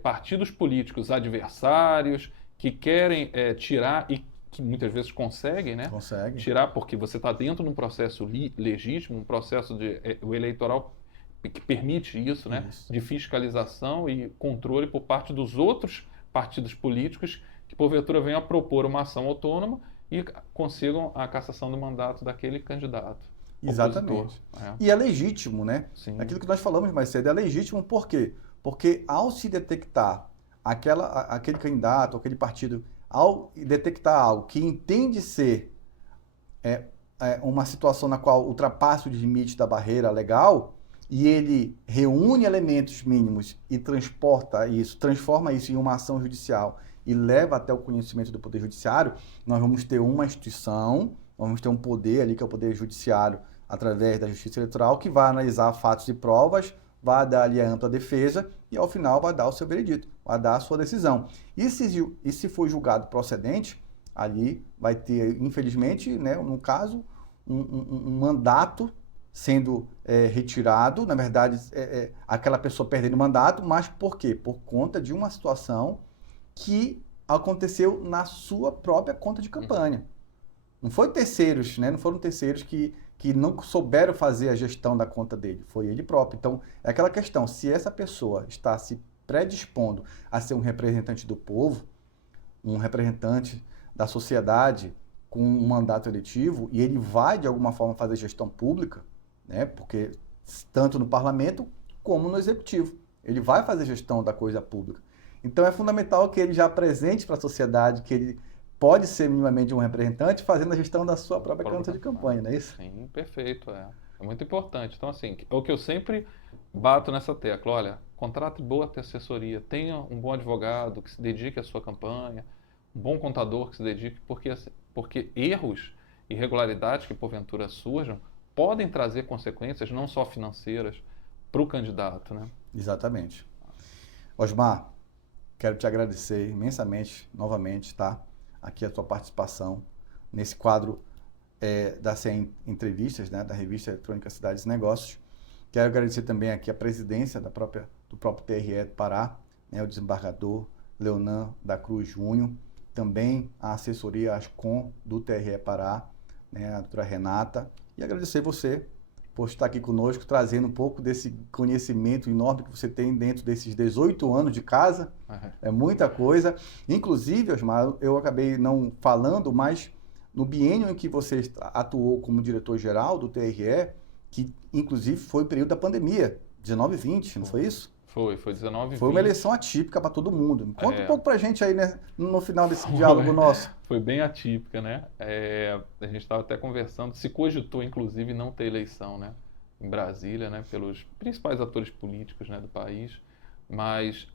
partidos políticos adversários que querem tirar e que muitas vezes conseguem, né? Consegue. Tirar, porque você está dentro de um processo legítimo, um processo o eleitoral que permite isso, né? Isso. De fiscalização e controle por parte dos outros partidos políticos que porventura venham a propor uma ação autônoma e consigam a cassação do mandato daquele candidato. Exatamente. E é legítimo, né? Sim. Aquilo que nós falamos mais cedo, é legítimo por quê? Porque ao se detectar aquele candidato, aquele partido, ao detectar algo que entende ser uma situação na qual ultrapassa o limite da barreira legal, e ele reúne elementos mínimos e transforma isso em uma ação judicial e leva até o conhecimento do Poder Judiciário, nós vamos ter uma instituição, vamos ter um poder ali, que é o Poder Judiciário, através da Justiça Eleitoral, que vai analisar fatos e provas, vai dar ali a ampla defesa e, ao final, vai dar o seu veredito, vai dar a sua decisão. E se for julgado procedente, ali vai ter, infelizmente, né, no caso, um mandato sendo retirado, na verdade, aquela pessoa perdendo o mandato, mas por quê? Por conta de uma situação que aconteceu na sua própria conta de campanha. Não foi terceiros, né? Não foram terceiros que não souberam fazer a gestão da conta dele. Foi ele próprio. Então, é aquela questão, se essa pessoa está se predispondo a ser um representante do povo, um representante da sociedade com um mandato eletivo, e ele vai, de alguma forma, fazer gestão pública, né? Porque tanto no parlamento como no executivo. Ele vai fazer gestão da coisa pública. Então, é fundamental que ele já apresente para a sociedade que ele pode ser minimamente um representante fazendo a gestão da sua própria conta de campanha, não é isso? Sim, perfeito. É muito importante. Então, assim, é o que eu sempre bato nessa tecla. Olha, contrate boa assessoria, tenha um bom advogado que se dedique à sua campanha, um bom contador que se dedique, porque erros, irregularidades que porventura surjam, podem trazer consequências não só financeiras para o candidato, né? Exatamente. Osmar, quero te agradecer imensamente, novamente, tá? Aqui a tua participação nesse quadro da CE Entrevistas, né? Da revista eletrônica Cidades e Negócios. Quero agradecer também aqui a presidência do próprio TRE do Pará, né? O desembargador Leonan da Cruz Júnior, também a assessoria Ascom do TRE Pará, né? A doutora Renata, e agradecer você por estar aqui conosco, trazendo um pouco desse conhecimento enorme que você tem dentro desses 18 anos de casa. É muita coisa. Inclusive, Osmar, eu acabei não falando, mas no biênio em que você atuou como diretor-geral do TRE, que inclusive foi o período da pandemia, 19 e 20, não foi isso? Foi 19 e 20. Foi uma eleição atípica para todo mundo. Conta um pouco pra gente aí, né, no final desse diálogo nosso. Foi bem atípica, né? A gente estava até conversando, se cogitou inclusive não ter eleição, né? Em Brasília, né? Pelos principais atores políticos, né, do país, mas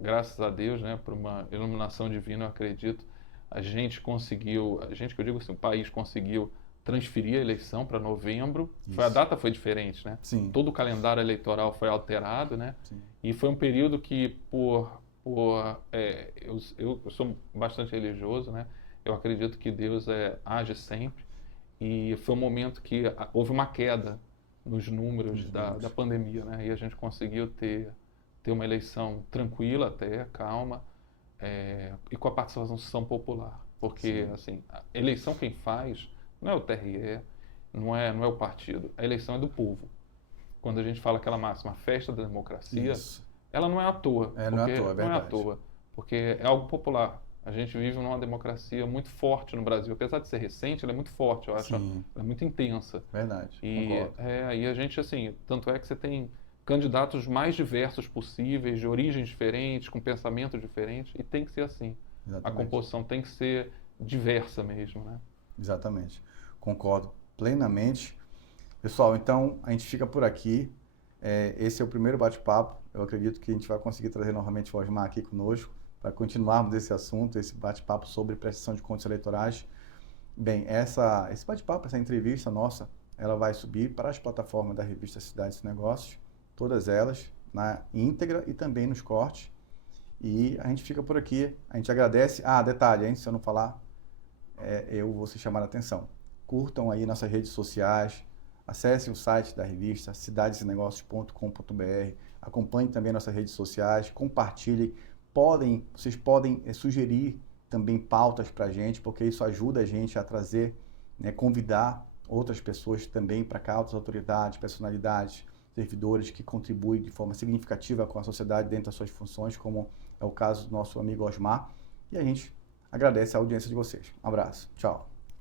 graças a Deus, né, por uma iluminação divina, eu acredito, a gente conseguiu, que eu digo assim, o país conseguiu transferir a eleição para novembro. A data foi diferente, né? Sim. Todo o calendário eleitoral foi alterado, né? Sim. E foi um período que, eu sou bastante religioso, né? Eu acredito que Deus age sempre. E foi um momento que houve uma queda nos números da pandemia, né? E a gente conseguiu ter uma eleição tranquila até, calma, e com a participação popular. Porque, assim, a eleição quem faz não é o TRE, não é o partido. A eleição é do povo. Quando a gente fala aquela máxima, festa da democracia, ela não é à toa. Não é à toa, é verdade. Não é à toa, porque é algo popular. A gente vive numa democracia muito forte no Brasil. Apesar de ser recente, ela é muito forte, eu acho. Sim. Ela é muito intensa. Verdade, e a gente, assim, tanto é que você tem candidatos mais diversos possíveis, de origens diferentes, com pensamentos diferentes, e tem que ser assim. Exatamente. A composição tem que ser diversa mesmo, né? Exatamente. Concordo plenamente. Pessoal, então a gente fica por aqui. Esse é o primeiro bate-papo. Eu acredito que a gente vai conseguir trazer novamente o Osmar aqui conosco para continuarmos esse assunto, esse bate-papo sobre prestação de contas eleitorais. Bem, esse bate-papo, essa entrevista nossa, ela vai subir para as plataformas da revista Cidades e Negócios, todas elas, na íntegra e também nos cortes. E a gente fica por aqui. A gente agradece. Detalhe, hein? Se eu não falar, eu vou se chamar a atenção. Curtam aí nossas redes sociais, acessem o site da revista, cidadesenegócios.com.br, acompanhem também nossas redes sociais, compartilhem. Vocês podem sugerir também pautas para a gente, porque isso ajuda a gente a trazer, né, convidar outras pessoas também para cá, outras autoridades, personalidades, servidores que contribuem de forma significativa com a sociedade dentro das suas funções, como é o caso do nosso amigo Osmar. E a gente agradece a audiência de vocês. Um abraço. Tchau.